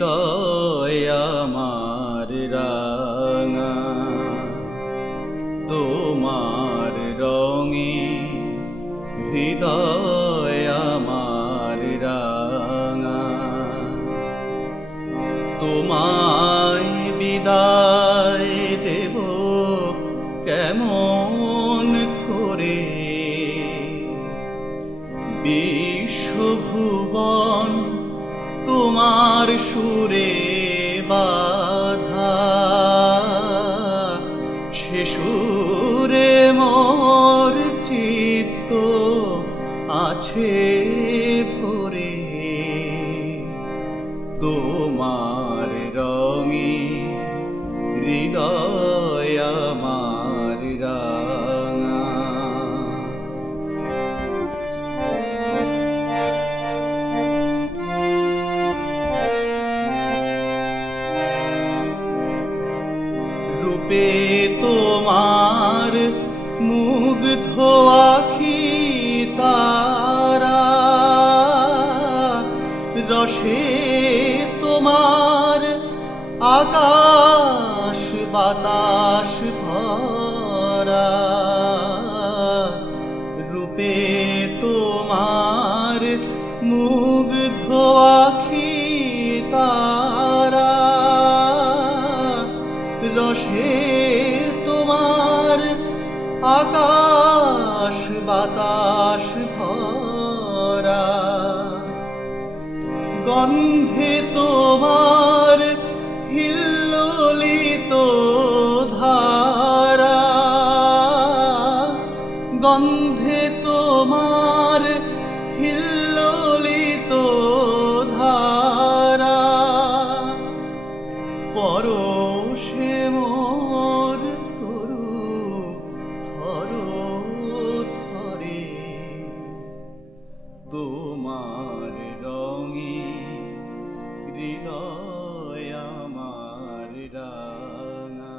হৃদয় আমার রাঙা তোমার রঙে, হৃদয় আমার রাঙা। তোমায় বিদায় দেব কেমন করে, বিশ্বভুবন তোমার সুরে বাঁধা, সে সুরে মোর চিত্ত আছে ভরে। তোমার রঙে হৃদয় আমার রাঙা। রূপে তোমার মুগ্ধ আখি তারা, রসে তোমার আকাশ বাতাস ভরা। রূপে তোমার মুগ্ধ আখি তারা, রসে তোমার আকাশ বাতাস ভরা। গন্ধে তোমার হিল্লোলিত ধারা, গন্ধে তোমার হিল্লোলিত ধারা। পরশে মোর তরু থর থরে, তোমার রঙে হৃদয় আমার রাঙা।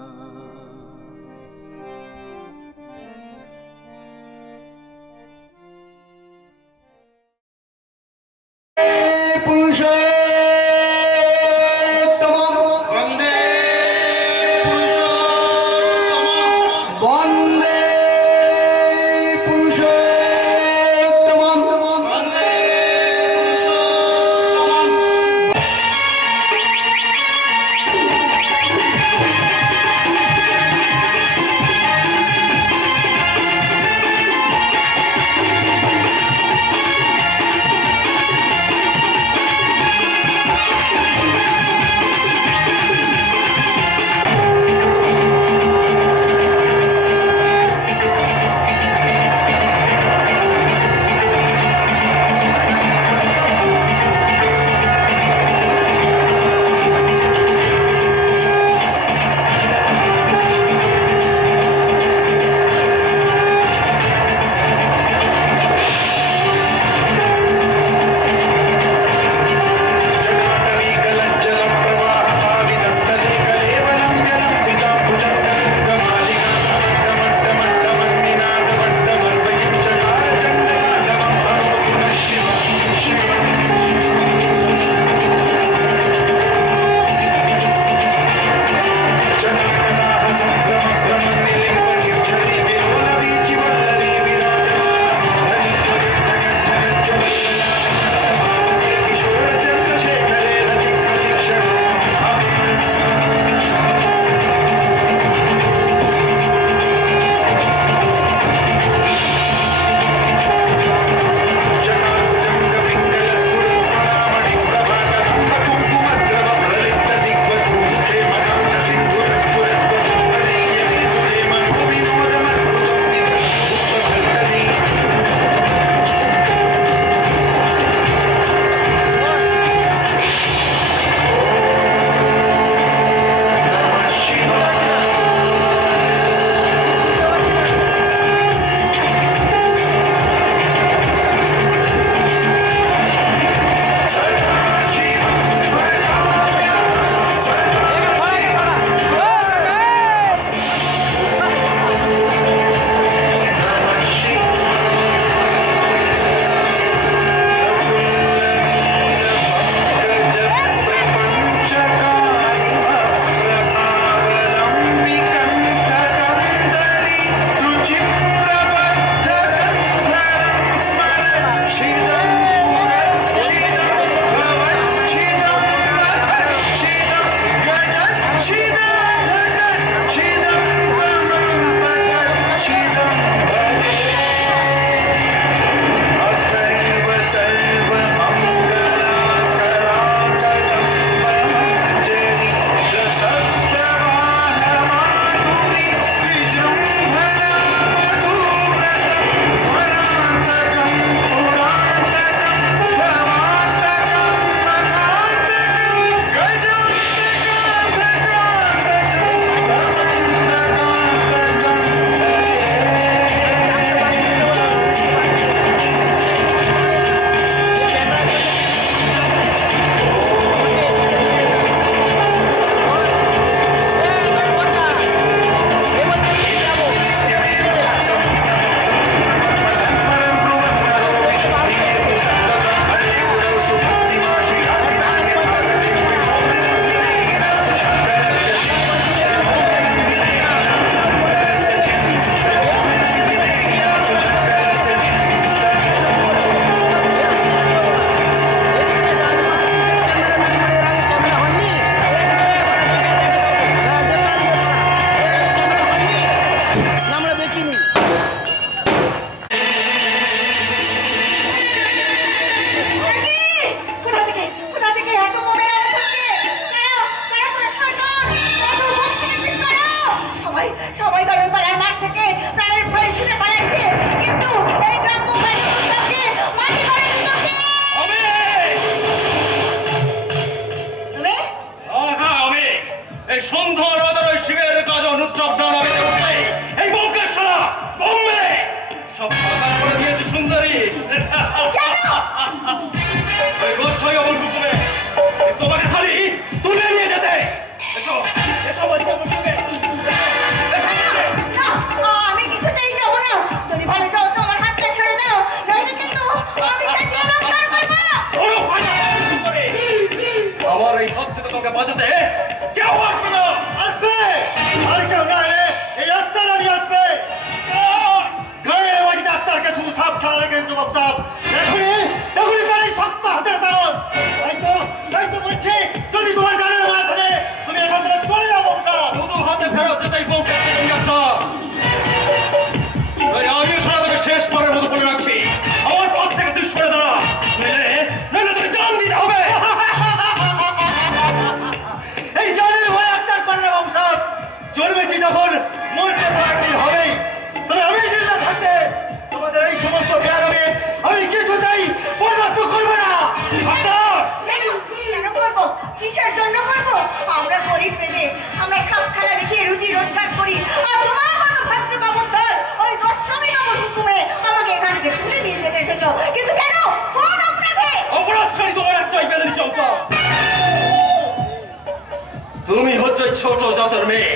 পরিচয় ছোট জাতের মেয়ে,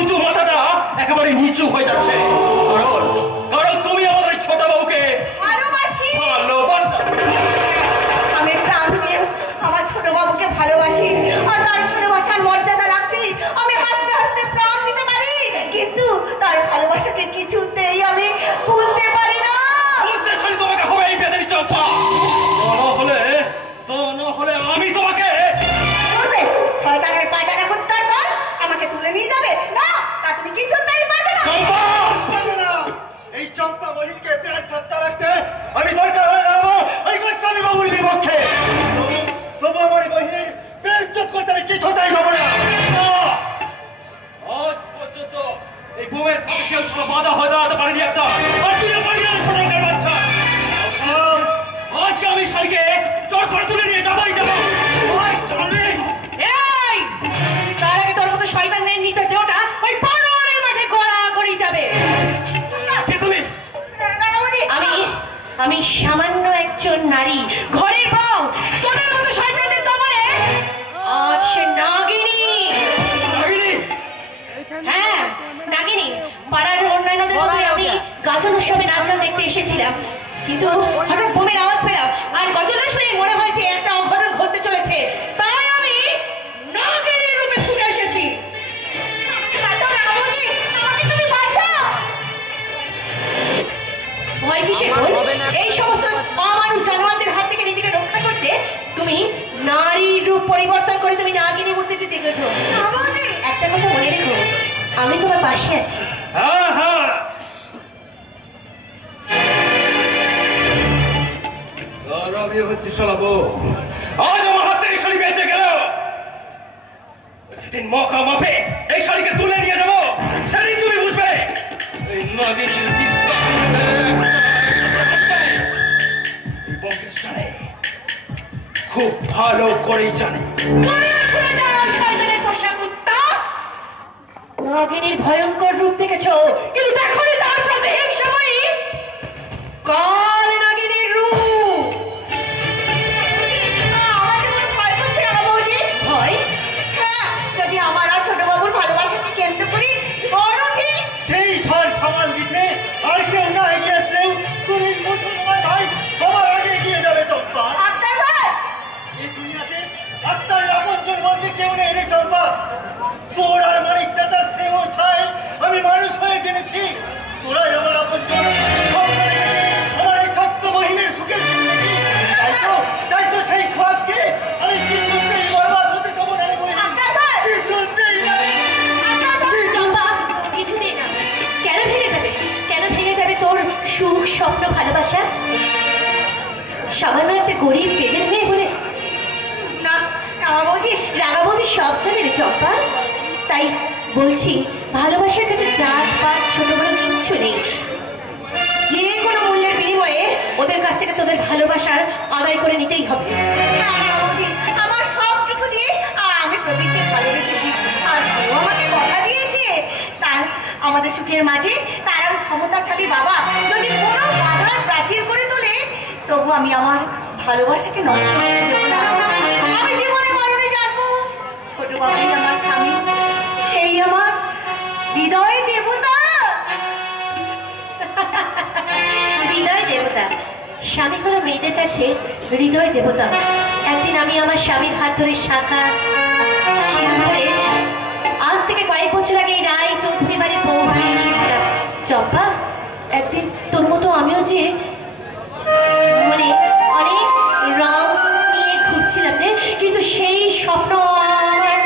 উঁচু মাথাটা একেবারে নিচু হয়ে যাচ্ছে। কারণ তুমি আমাদের ছোট বাবুকে ভালোবাসি। ভালোবাসা। আমি প্রাণ দিয়ে আমার ছোট বাবুকে ভালোবাসি, আর তার ভালোবাসার মর্যাদা রাখতে আমি হাসতে হাসতে প্রাণ দিতে পারি, কিন্তু তার ভালোবাসাকে কিছুতেই আমি ভুলতে পারি না। তোমাকে হবে এই বেদের চম্পা, না হলে আমি তোমাকে শয়তানের পাজারে কুত্তার দল আমাকে তুলে নিয়ে যাবে না, তা তুমি কিছুতেই পারবে না। এই চম্পা মহিলকে প্রাণ সত্তা রাখতে আমি দরকার হয়ে দাঁড়াবো ওই গোস্বামী বাবুর বিপক্ষে। তবু আমার মহিল বেইজ্জত করতে আমি কিছুতেই যাবো না। আজ পর্যন্ত এই বোমের কেউ বাধা হয়ে দাঁড়াতে পারেনি একটা, আর তুই পারবি না ছোট বাচ্চা। আজকে আমি শাড়িকে চোর করে তুলে নিয়ে যাবোই যাবো। এই তার আগে তোর মতো শয়তানের নির্দেশ দেওয়াটা ওই পানোয়ারের মাঠে গড়াগড়ি যাবে। কে তুমি? আমি সামান্য একজন নারী, ঘরের বউ। তোদের মতো শয়তানের দমনে আজ সে নাগিনী। হ্যাঁ নাগিনী। পাড়ার অন্যান্যদের মতো আমি গাজন উৎসবে নাচ গান দেখতে এসেছিলাম, কিন্তু হঠাৎ বোমের আওয়াজ পেলাম আর গজলটা শুনে মনে হয়েছে একটা অঘটন ঘটতে চলেছে, তাই আমি নাগিনীর রূপে ছুটে এসেছি। ভয় কিসের বোন? এই সমস্ত অমানুষ জানোয়ারদের হাত থেকে নিজেকে রক্ষা করতে তুমি নারীর রূপ পরিবর্তন করে তুমি নাগিনী মূর্তিতে জেগে ওঠো। একটা কথা মনে রেখো, আমি তোমার পাশে আছি। আমি হচ্ছে শালাবো। আজ আমার হাত থেকে শাড়ি বেঁচে গেল, যেদিন মৌকা মাফে এই শাড়িকে তুলে নিয়ে যাবো সেদিন তুমি বুঝবে এই নাগিনীর খুব ভালো করেই জানে। নাগিনীর ভয়ঙ্কর রূপ দেখেছো, কিন্তু দেখো তার প্রত্যেক সময় কাল নাগিনীর রূপ। যদি আমার আর ছোট বাবুর ভালোবাসাকে কেন্দ্র করি ঝড় ওঠে, সেই ঝড় সামাল দিতে আর কেউ না এগিয়েছেও তুমি মুসলমান ভাই সবার আগে এগিয়ে যাবে চম্পা। আক্তার ভাই, এই দুনিয়াতে আক্তারের আপনজন বলতে কেউ নেই রে চম্পা। তোর আর মানিক চাচার স্নেহ ছায় আমি মানুষ হয়ে জেনেছি। তোরাই আমার আপনজন, স্বপ্ন দেখেছি আমার এই ছোট্ট মহিলের সুখের জিন্দগি। তাই তো সেই খোয়াবকে আমি কিছুতেই বরবাদ হতে দেবো না রে বহিন, কিছুতেই না। চম্পা, কিছুতেই না। কেন ভেঙে যাবে? কেন ভেঙে যাবে তোর সুখ, স্বপ্ন, ভালোবাসা? সামান্য একটা গরিব পেটের মেয়ে বলে? না রাঙা বৌদি সব জানে রে চম্পা। তাই বলছি, ভালোবাসার কাছে জাত পাত ছোট বড় কিচ্ছু নেই। যে কোনো মূল্যের বিনিময়ে ওদের কাছ থেকে তোদের ভালোবাসার আদায় করে নিতেই হবে। আমার সবটুকু দিয়ে আমি প্রবীরকে ভালোবেসেছি, আর সেও আমাকে কথা দিয়েছে তার আমাদের সুখের মাঝে তার ওই ক্ষমতাশালী বাবা যদি কোনো বাধার প্রাচীর করে তোলে, তবু আমি আমার ভালোবাসাকে নষ্ট করতে দেবো না। আমি জীবনে মরণে জানবো ছোট বাবাই আমার স্বামী, সেই আমার হৃদয় দেবতা। হৃদয় দেবতা? স্বামী হলো মেয়েদের কাছে হৃদয় দেবতা। একদিন আমি আমার স্বামীর হাত ধরে শাখা সিঁদুর পরে আজ থেকে কয়েক বছর আগে রায় চৌধুরী বাড়ির বউ হয়ে এসেছিলাম। চম্পা, একদিন তোর মতো আমিও যে মানে অনেক রং নিয়ে ঘুরছিলাম রে, কিন্তু সেই স্বপ্ন আমার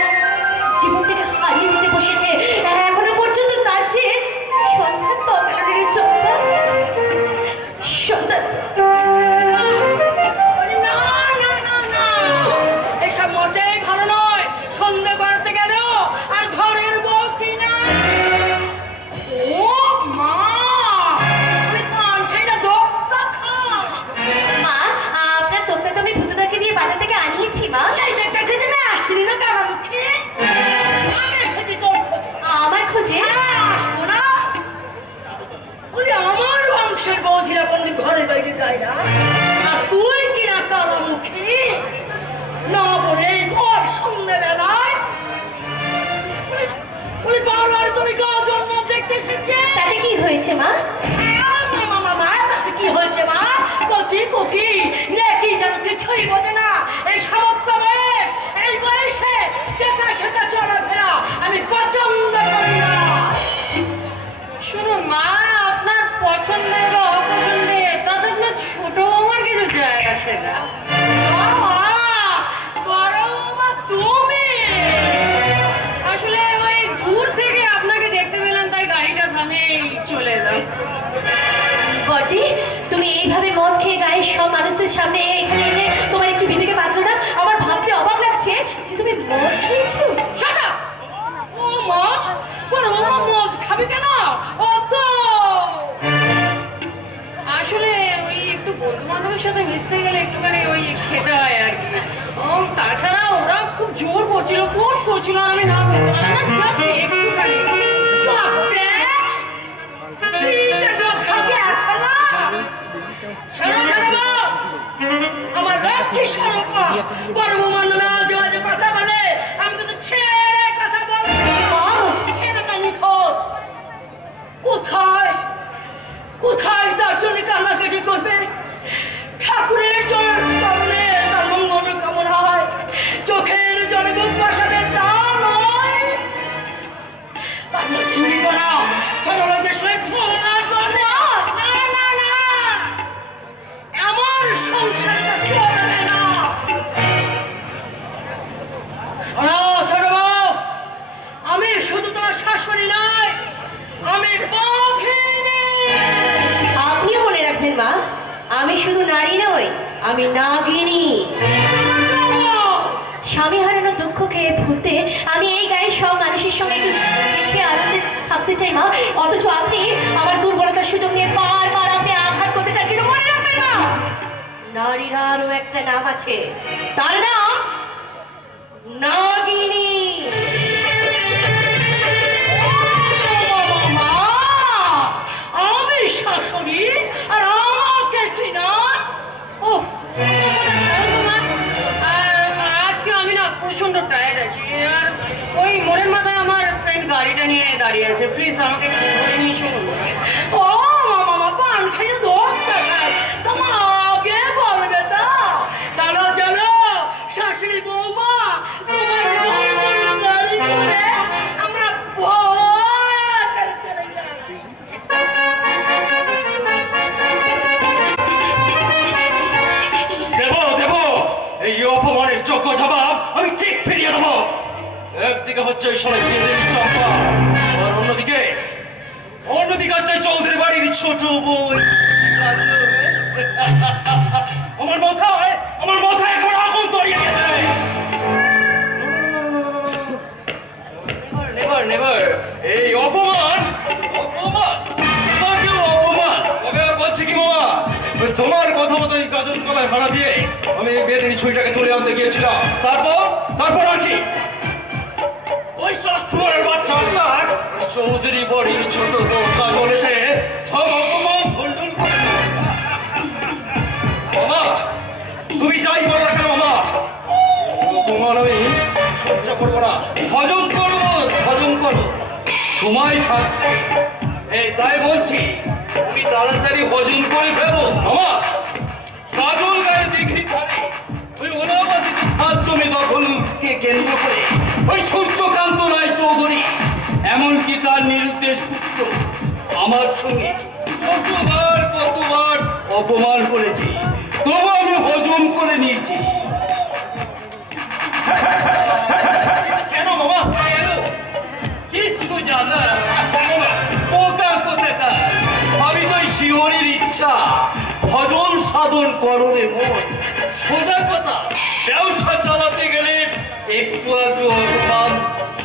জীবন থেকে হারিয়ে যেতে বসেছে। এখনো পর্যন্ত তার যে সন্ধান পাওয়া গেল রে চম্পা। সন্ধান এসব মোটেই ভালো নয়। সন্ধ্যা করতে গেল আর ঘরের বউ কিনা। ও মা, পাঞ্চাইটা দোক্তা খা। মা, আপনার দোক্তা তো আমি ভুতুটাকে দিয়ে বাজার থেকে আনিয়েছি মা। সেই দেখতে যে না আসিনি না কারা মুখে। আমি এসেছি তোর খোঁজে। আমার খোঁজে? আসবো না। বলি আমার বংশের বৌধিরা কোনদিন ঘরের বাইরে যায় না, আর তুই কিনা কালা মুখী না বলে ঘর সন্ধ্যে বেলায় পুতলিকা জন্ম দেখতে এসেছে। তাতে কি হয়েছে মা? তাতে কি হয়েছে মা? কচি কুকি নেকি যেন কিছুই বোঝে না। এই সমস্ত বয়স, এই বয়সে যেটা সেটা চলাফেরা আমি পছন্দ করি না। শুনুন মা, আপনার পছন্দে বা অপছন্দে তাতে আপনার ছোট বৌমার কিছু যায় আসে না। তুমি আসলে ওই দূর থেকে আপনাকে দেখতে পেলাম, তাই গাড়িটা থামিয়ে চলে এলাম। বড়দি, তুমি এইভাবে মদ খেয়ে গায়ের সব মানুষদের সামনে এখানে এলে তোমার একটু বিবেকে পাত্র না? আমার ভাবতে অবাক লাগছে যে তুমি মদ খেয়েছো। Shut up! ও মা, বড় বৌমা মদ খাবে কেন? ও তো আসলে ওই একটু বন্ধু বান্ধবের সাথে মিশতে গেলে একটুখানি ওই খেতে হয় আর কি। তাছাড়া ওরা খুব জোর করছিল, ফোর্স করছিল, আর আমি না করতে পারলাম না, জাস্ট একটুখানি। আমার লক্ষ্মী স্বরূপ বড় বৌমার নামে আজে বাজে কথা বলে, আমি কিন্তু ছেড়ে কথা বলবো। ছেলেটা নিখোঁজ। কোথায় কোথায় তার জন্য কান্নাকাটি করবে? ঠাকুরের চরণে তার মঙ্গল কামনা হয়, চোখের জলে বুক বসাবে তা নয়। তার মধ্যে জীবনা সরলদের সহিত তুলনা করে না না না, আমার সংসারটা চলবে না। শোনো ছোট বউ, আমি শুধু তোমার শাশুড়ি নয়, আমি পক্ষিনী। আপনিও মনে রাখবেন মা, আমি শুধু নারী নই, আমি নাগিনী। স্বামী হারানোর দুঃখকে ভুলতে আমি এই গায়ে সব মানুষের সঙ্গে একটু বেশি আনন্দে থাকতে চাই মা, অথচ আপনি আমার দুর্বলতার সুযোগ নিয়ে বারবার আপনি আঘাত করতে চান। কিন্তু মনে রাখবেন মা, নারীর আরও একটা নাম আছে, তার নাম নাগিনী। আমি শাশুড়ি আর আমাকে কিনা? ওহ, আজকে আমি না প্রচন্ড টায়ার্ড আছি, আর ওই মোড়ের মাথায় আমার ফ্রেন্ড গাড়িটা নিয়ে দাঁড়িয়ে আছে, প্লিজ আমাকে একটু ধরে নিয়ে চলুন। ও মামা পান খেয়ে ধরতে খায়, তোমার আগে বলবে তা। চলো চলো শাশুড়ি বৌমা, তোমার বৌমার গাড়ি করে আমরা ভোরে চলে যাই। দেব এই অপমানের যোগ্য জবাব আমি ঠিক ফিরিয়ে দেবো। একদিকে হচ্ছে এই সবাই বিয়ে দেবী চম্পা, আর অন্যদিকে হচ্ছে চৌধুরী বাড়ির ছোট বই কাজল। আমার মাথায় একবার আগুন ধরিয়ে গেছে। নেভার এই অপমান তবে আর বলছি কি মামা, তোমার কথা মতো এই গাজন গলায় ভাড়া দিয়ে আমি এই বেদিনী ছুরিটাকে তুলে আনতে গিয়েছিলাম। তারপর আর কি, ওই শুয়ারের বাচ্চা আপনার চৌধুরী বাড়ির ছোট বউ কাজল এসে সব অপমান ভণ্ডুল করে। মামা তুমি যাই বলো না কেন মামা, তোমার আমি সহ্য করবো না। হজম করো সময় থাকতে। এই তাই বলছি, তুমি তাড়াতাড়ি হজম করে ফেলো। মামা কাজল গায়ে দিঘি ধারে ওই ওলাবাদী খাস জমি দখলকে কেন্দ্র করে ওই সূর্যকান্ত রায় চৌধুরী, এমনকি তার নিরুদ্দেশ পুত্র আমার সঙ্গে কতবার অপমান করেছি, তবু আমি হজম করে নিয়েছি। কেন মামা? কিছু জানা পোকা কোথাকার, সবই তো শিহরির ইচ্ছা, ভজন সাধন করণে মন। সোজা কথা, ব্যবসা চালাতে গেলে একটু অপমান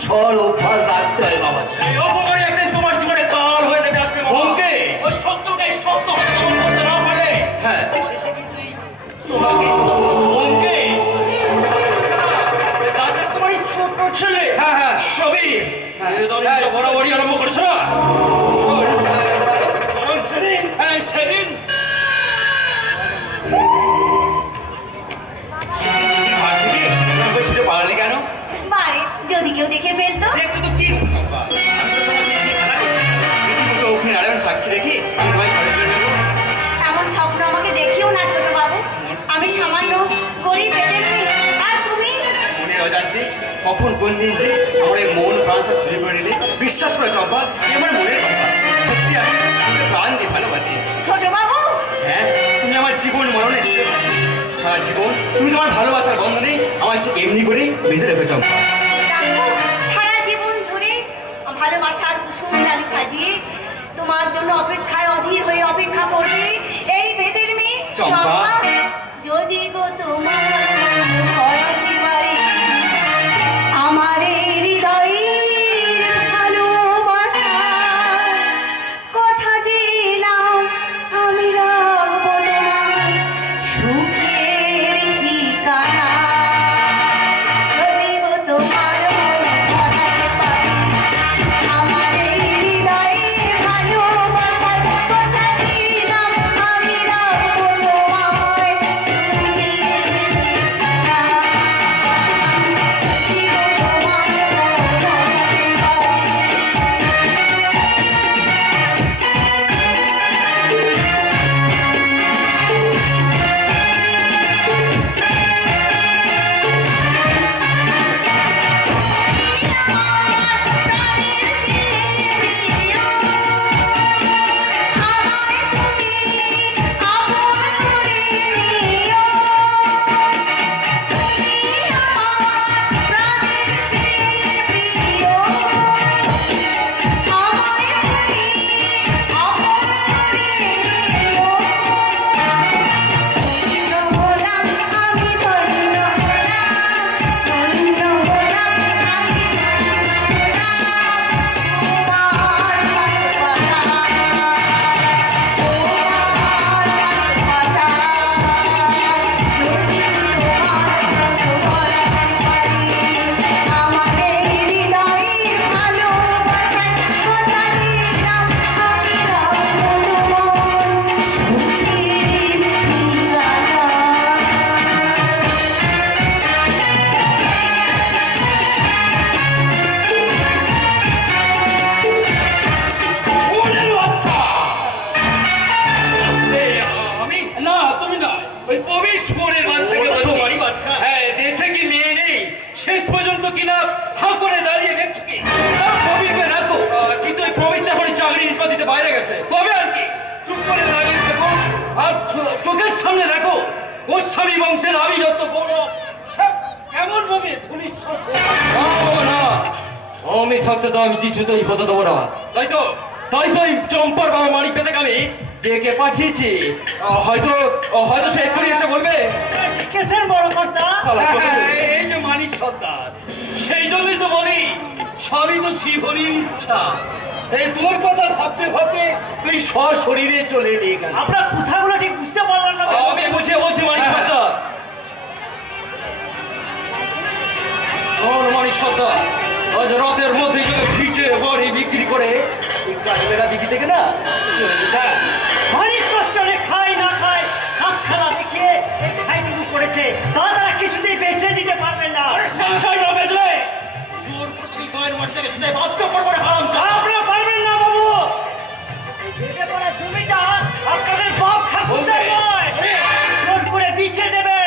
সর অভ্যাস রাখতে হয় বাবাজি। এই অপমানে একদিন তোমার জীবনে কাল হয়ে নেমে আসবে মামা। ওকে। ওই সত্যটাই সত্য হতে দমন করতে না পারলে হ্যাঁ, তোমাকে ওকে। গাছের তোমার এই ছোট ছেলে হ্যাঁ প্রবীর বরাবরই আরম্ভ করেছ না? কারণ সেদিন হাত থেকে ছুটে পালালে কেন? মারে যদি কেউ দেখে ফেলতো। দেখতে তো কি করতাম? আমি তো তোমাকে কখন কোন দিন যে আমার এই মন প্রাণ সব চুরি করে নিলে। বিশ্বাস করে চম্পা, এ আমার মনের কথা। সত্যি আমি তোমাকে প্রাণ দিয়ে ভালোবাসি। ছোট বাবু, হ্যাঁ, তুমি আমার জীবন মরণের চিরসাথী। সারা জীবন তুমি তোমার ভালোবাসার বন্ধনে আমার ঠিক এমনি করে বেঁধে রেখে চম্পা। রাখো সারা জীবন ধরে ভালোবাসার কুসুম ডালি সাজিয়ে তোমার জন্য অপেক্ষায় অধীর হয়ে অপেক্ষা করবে এই বেদের মেয়ে চম্পা। চম্পা। যদি গো তোমার মন ভরাতে পারি আমার এই হৃদয়ের ভালোবাসা, কথা দিলাম আমি রাখবো তোমার সুখের ঠিকানা। যদি গো তোমার মন ভরাতে পারি আমার এই হৃদয়ের ভালোবাসার, কথা দিলাম আমি রাখবো তোমায় সুখের ঠিকানা। যদি গো তোমার মন ভরাতে পারি। ওরে বাচ্চা! আমি না, তুমি না, ওই প্রবেশ মোড়ের বাচ্চাকে ওটা বলছি। তোমারই বাচ্চা। হ্যাঁ, দেশে কি মেয়ে নেই? শেষ পর্যন্ত কিনা হা করে দাঁড়িয়ে দেখছো কি? তার প্রবীরকে রাখো। কিন্তু ওই প্রবীণ এখন চাকরি নির্বাহ দিতে বাইরে গেছে। তবে আর কি, চুপ করে দাঁড়িয়ে থাকো আর চোখের সামনে দেখো গোস্বামী বংশের আভিজাত্য গৌরব সব কেমন ভাবে ধূলিসাৎ হয়ে গেছে। না বাবা, না, আমি থাকতে তো আমি কিছুতেই হতে দেবো না। তাই তো এই চম্পার বাবা মানিক পেতে আমি ডেকে পাঠিয়েছি। হয়তো হয়তো সে এক্ষুনি এসে বলবে কেসের বড় কর্তা। শালা চোখে হ্যাঁ, দেখি। এই যে মানিক সর্দার, সেই জন্যই তো বলি সবই তো শিবহরির ইচ্ছা। এই তোর কথা ভাবতে ভাবতে তুই সশরীরে চলে এলি এখানে। আপনার কথাগুলো ঠিক বুঝতে পারলাম না। আমি বুঝে বলছি মানিক সর্দার। শোন মানিক সর্দার, আজ রাতের মধ্যে ফিটে বাড়ি বিক্রি করে এই কাঠবেলা দিঘি থেকে না চলে যেতে। অনেক কষ্ট রে, খাই না খাই সাত খেলা দেখিয়ে এই খাইটুকু করেছে, তারা কিছুতেই বেঁচে দিতে পারবেন না। সংশয় না বেচলে জোর করে তুমি গায়ের মাটি থেকে সেটাই বাধ্য করবো রে হারাম। আপনারা পারবেন না বাবু, এই বেঁধে পড়া জমিটা আপনাদের বাপ ঠাকুরদের নয়, জোর করে বিছে দেবে।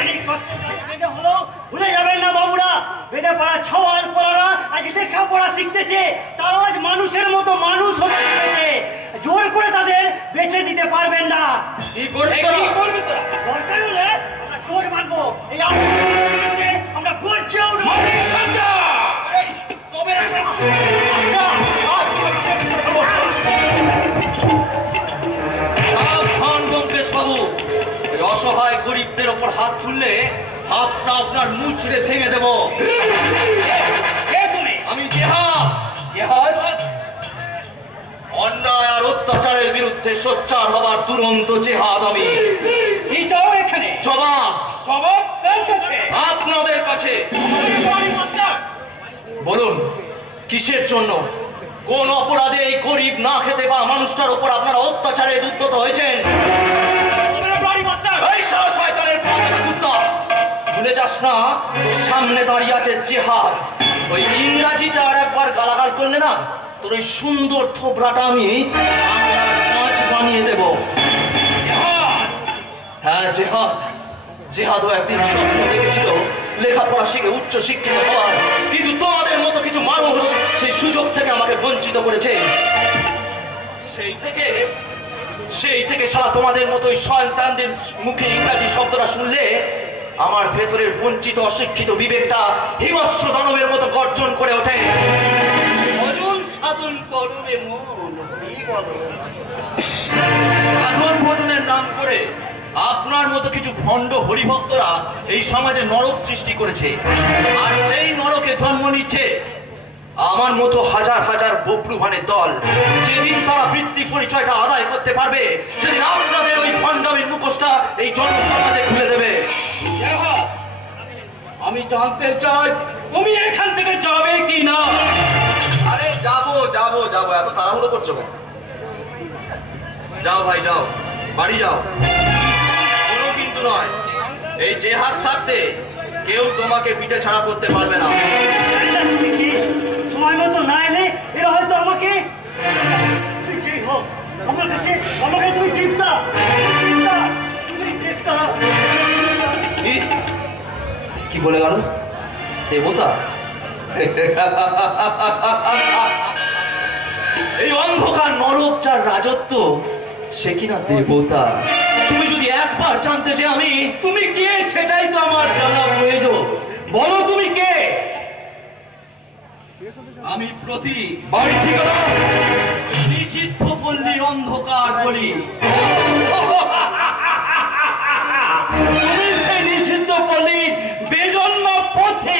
অনেক কষ্ট বেঁধে হলো, ভুলে যাবেন না বাবুরা। বেঁধে পড়া ছাওয়ার পড়ারা আজ লেখাপড়া শিখতেছে, তারা আজ মানুষের মতো মানুষ হতে শিখেছে। জোর করে তাদের বেঁচে দিতে পারবেন না। কি করবি এই, কি করবি তোরা? দরকার হলে আমরা জোর মানবো, এই আপনাদের বিরুদ্ধে আমরা গর্জে উঠবো। মানিক সর্দার! তবে আচ্ছা, সাবধান ব্যোমকেশ বাবু, ওই অসহায় গরিবদের ওপর হাত তুললে হাতটা আপনার মুচড়ে ভেঙে দেব। কে তুমি? আমি জেহাদ, জেহাদ? অন্যায় আর অত্যাচারের বিরুদ্ধে সোচ্চার হবার দুরন্ত জেহাদ আমি। কি চাও এখানে? জবাব জবাব কার কাছে? আপনাদের কাছে। বলুন, কিসের জন্য, কোন অপরাধে এই গরিব না খেতে পাওয়া মানুষটার উপর আপনারা অত্যাচারে উদ্যত হয়েছেন? এই শালা শয়তানের পাঁচটা কুত্তা, ভুলে যাস না তোর সামনে দাঁড়িয়ে আছে জেহাদ। ওই ইংরাজিতে আর একবার গালাগাল করলে না তোর ওই সুন্দর থোবরাটা আমি বাংলার পাঁচ বানিয়ে দেব। জেহাদ? হ্যাঁ জেহাদ। জেহাদও একদিন স্বপ্ন দেখেছিল লেখাপড়া শিখে উচ্চ শিক্ষিত হওয়ার, কিন্তু তোমাদের মতো কিছু মানুষ সেই সুযোগ থেকে আমাকে বঞ্চিত করেছে। সেই থেকে সারা তোমাদের মতো সন্তানদের মুখে ইংরাজি শব্দটা শুনলে আমার ভেতরের বঞ্চিত অশিক্ষিত বিবেকটা হিংস্র দানবের মতো গর্জন করে ওঠে। ভজন সাধন করো রে মন, কি বলো? সাধন ভোজনের নাম করে আপনার মতো কিছু ভণ্ড হরিভক্তরা এই সমাজে নরক সৃষ্টি করেছে, আর সেই নরকে জন্ম নিচ্ছে আমার মতো হাজার হাজার বব্রুভানের দল। যেদিন তারা বৃত্তি পরিচয়টা আদায় করতে পারবে, সেদিন আপনাদের ওই ভণ্ডামির মুখোশটা এই জনসমাজে খুলে দেবে। আমি জানতে চাই তুমি এখান থেকে যাবে কি না? আরে যাবো যাবো যাবো, এত তাড়াহুড়ো করছো কেন? যাও ভাই যাও, বাড়ি যাও। কোনো কিন্তু নয়, এই যে হাত থাকতে কেউ তোমাকে পিঠে ছাড়া করতে পারবে না। তুমি কি সময় মতো না এলে এরা হয়তো আমাকে যেই হোক আমার কাছে আমাকে তুমি দেবতা তুমি দেবতা। কি বলে গেল? দেবতা? এই অন্ধকার নরক যার রাজত্ব, সে কিনা দেবতা। তুমি যদি একবার জানতে যে তুমি কে, সেটাই তো আমার জানা প্রয়োজন। বলো তুমি কে? আমি প্রতি বাড়ি ঠিকানা নিষিদ্ধ পল্লী অন্ধকার বলি। তুমি সেই নিষিদ্ধ পল্লীর বেজন্ম পথে।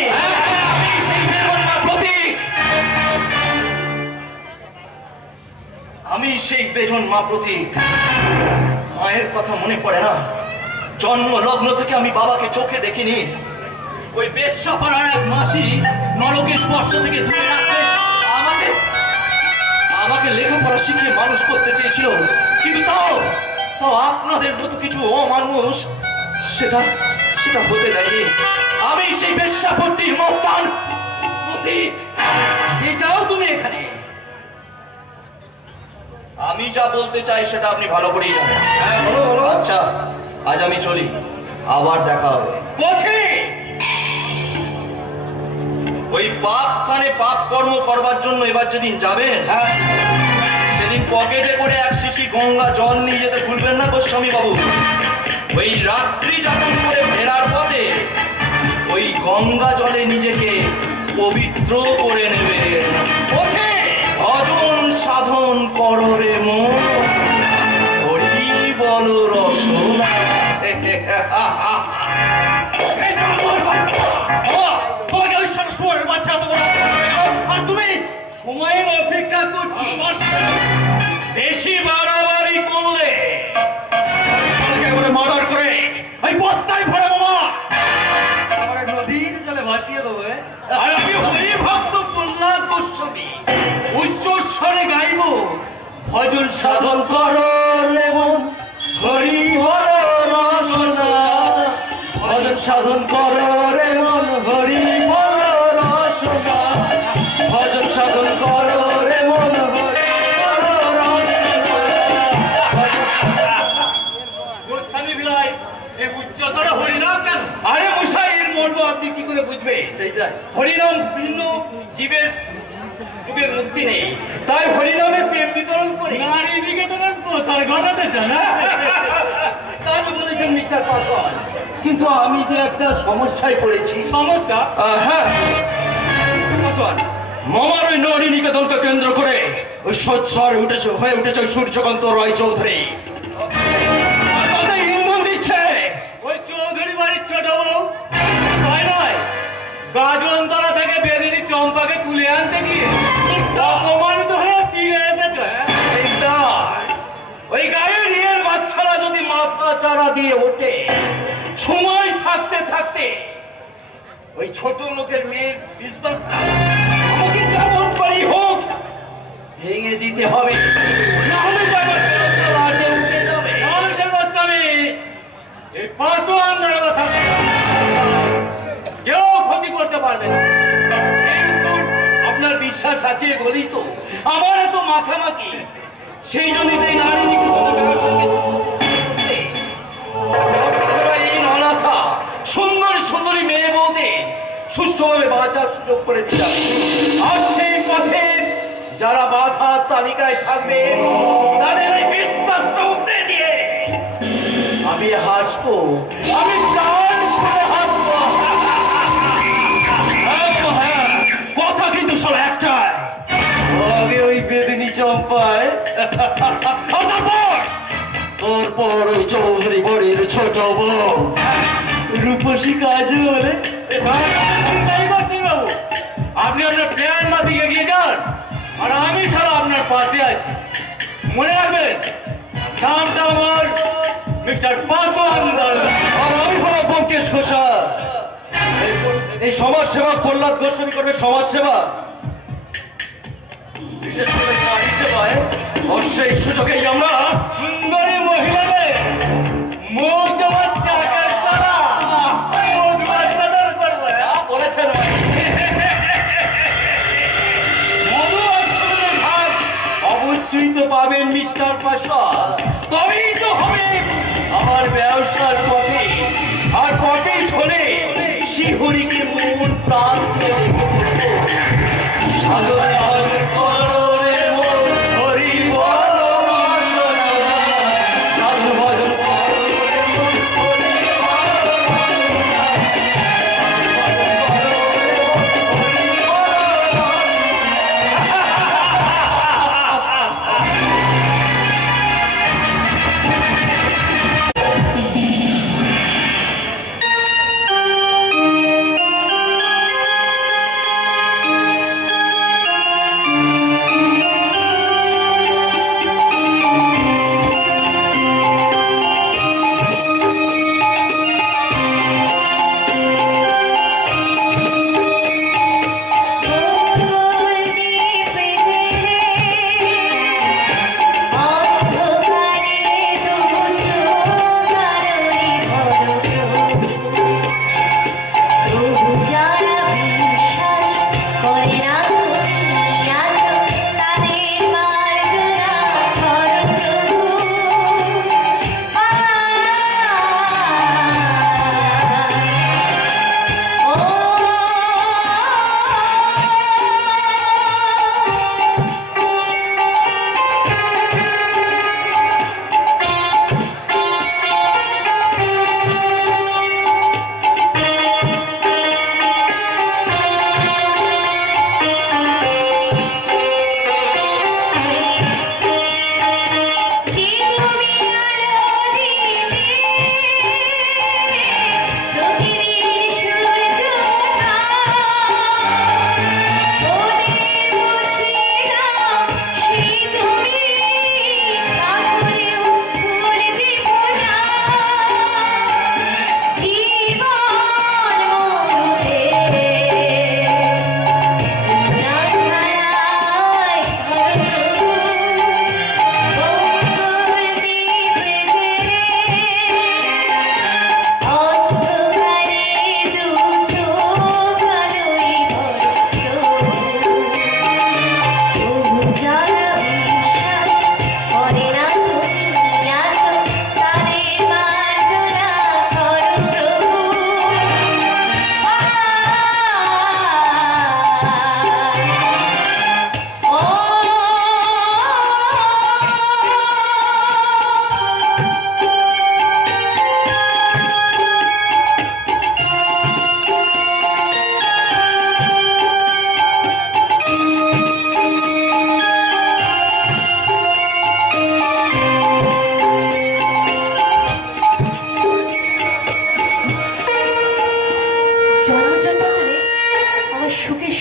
আমি সেই বেজন্মা প্রতীক, আমি সেই বেজন্মা প্রতীক। মায়ের কথা মনে পড়ে না? জন্ম লগ্ন থেকে আমি বাবাকে চোখে দেখিনি। ওই বেশ্যাপাড়ার এক মাসি নরকের স্পর্শ থেকে দূরে রাখবে আমাকে লেখাপড়া শিখিয়ে মানুষ করতে চেয়েছিল, কিন্তু তাও আপনাদের মতো কিছু অমানুষ সেটা হতে দেয়নি। আমি সেই বেশ্যাপট্টির মস্তান প্রতীক। কি চাও তুমি এখানে? আমি যা বলতে চাই সেটা আপনি ভালো করেই জানেন। আচ্ছা, আজ আমি চলি, আবার দেখা হবে। পথে ওই পাপ স্থানে পাপ কর্ম করবার জন্য এবার যেদিন যাবেন, সেদিন পকেটে করে এক শিশি গঙ্গা জল নিয়ে যেতে ভুলবেন না গোস্বামী বাবু। ওই রাত্রি যাপন করে ফেরার পথে ওই গঙ্গা জলে নিজেকে পবিত্র করে নেবেন। ভজন সাধন করো রে মন, হরি বল রসনা। তোমাকে ওই সব শুয়োরের বাচ্চা তো বলো, আর তুমি সময়ের অপেক্ষা করছি। বেশি বাড়াবাড়ি করলে মার্ডার করে ওই বস্তায় ভরে মামা নদীর জলে ভাসিয়ে দেবো। আর আমি হরিভক্ত প্রহ্লাদ গোস্বামী উচ্চ স্বরে গাইব, ভজন সাধন করো রে মন, হরি বল রসনা। ভজন সাধন করো রে মন, হরি বল রসনা। ভজন সাধন করো রে মন, হরি বল রসনা। গোস্বামী বিলাই এই উচ্চস্বরে হরিনাম কেন? আরে মশাই, এর মর্ম আপনি কি করে বুঝবে? সেইটাই হরিনাম ভিন্ন জীবের যুগের মুক্তি নেই, তাই হরিনামে প্রেম বিতরণ করে নারী নিকেতনের প্রচার ঘটাতে চান। তাই বলেছেন মিস্টার পাসওয়ান, কিন্তু আমি যে একটা সমস্যায় পড়েছি। সমস্যা? হ্যাঁ, মামার ওই নারী নিকেতনকে কেন্দ্র করে ওই সোচ্চার হয়ে উঠেছে সূর্যকান্ত রায় চৌধুরী। ইন্ধন দিচ্ছে ওই চৌধুরী বাড়ির ছোট বউ তাই নয়, গাজনতলা থেকে বেদিনী চম্পাকে তুলে আনতে গিয়ে অপমানিত হয়ে ফিরে এসেছে। ওই গায়ের ইয়ের বাচ্চারা যদি মাথা চারা দিয়ে ওঠে, সময় থাকতে থাকতে ওই ছোট লোকের মেয়ের বিস্তারটা আমাকে যেমন পারি হোক ভেঙে দিতে হবে, নাহলে জায়গা লাটে উঠে যাবে। এই পাঁচওয়ান কেউ ক্ষতি করতে পারবে না। সেই উপর আপনার বিশ্বাস আছে বলেই তো আমার এত মাখামাখি। সেই জন্যই তাই নারী নিকেতনের ব্যবসাকে অনাথা সুন্দর সুন্দরী মেয়ে বউদের চলে বাঁচার সুযোগ করে দিলাম। আর সেই পথে যারা বাধার তালিকায় থাকবে তাদের ওই বিস্তার উপড়ে দিয়ে আমি হাসবো, আমি প্রাণ খুলে হাসবো। হ্যাঁ, কথা কিন্তু সব একটাই, আগে ওই বেদিনী চম্পায়, আর তারপর ওই চৌধুরী বাড়ির ছোট বউ রূপসী কাজল। বাবু, আপনি আপনার প্ল্যান মাফিক এগিয়ে যান, আর আমি সারা আপনার পাশে আছি। মনে রাখবেন, নামটা আমার মিস্টার পাসওয়ান। আর আমি হলাম ব্যোমকেশ ঘোষাল। এই সমাজ সেবা প্রহ্লাদ গোস্বামী করবে সমাজ সেবা, বিশেষ করে নারী সেবায়। আর সেই সুযোগেই আমরা সুন্দরী মহিলাদের মুখ জমা চাকার ছাড়া মধুয়ার চাদর করবো। বলেছেন মধুয়ার সাদরের ভাগ অবশ্যই তো পাবেন মিস্টার পাসওয়ান, তবেই তো হবে আমার ব্যবসার পথে। আর পথে চলে শিহরিকে মন প্রাণ দিয়ে সাধনার করণে মন হরি বল সাধু ভজন করণে মন হরি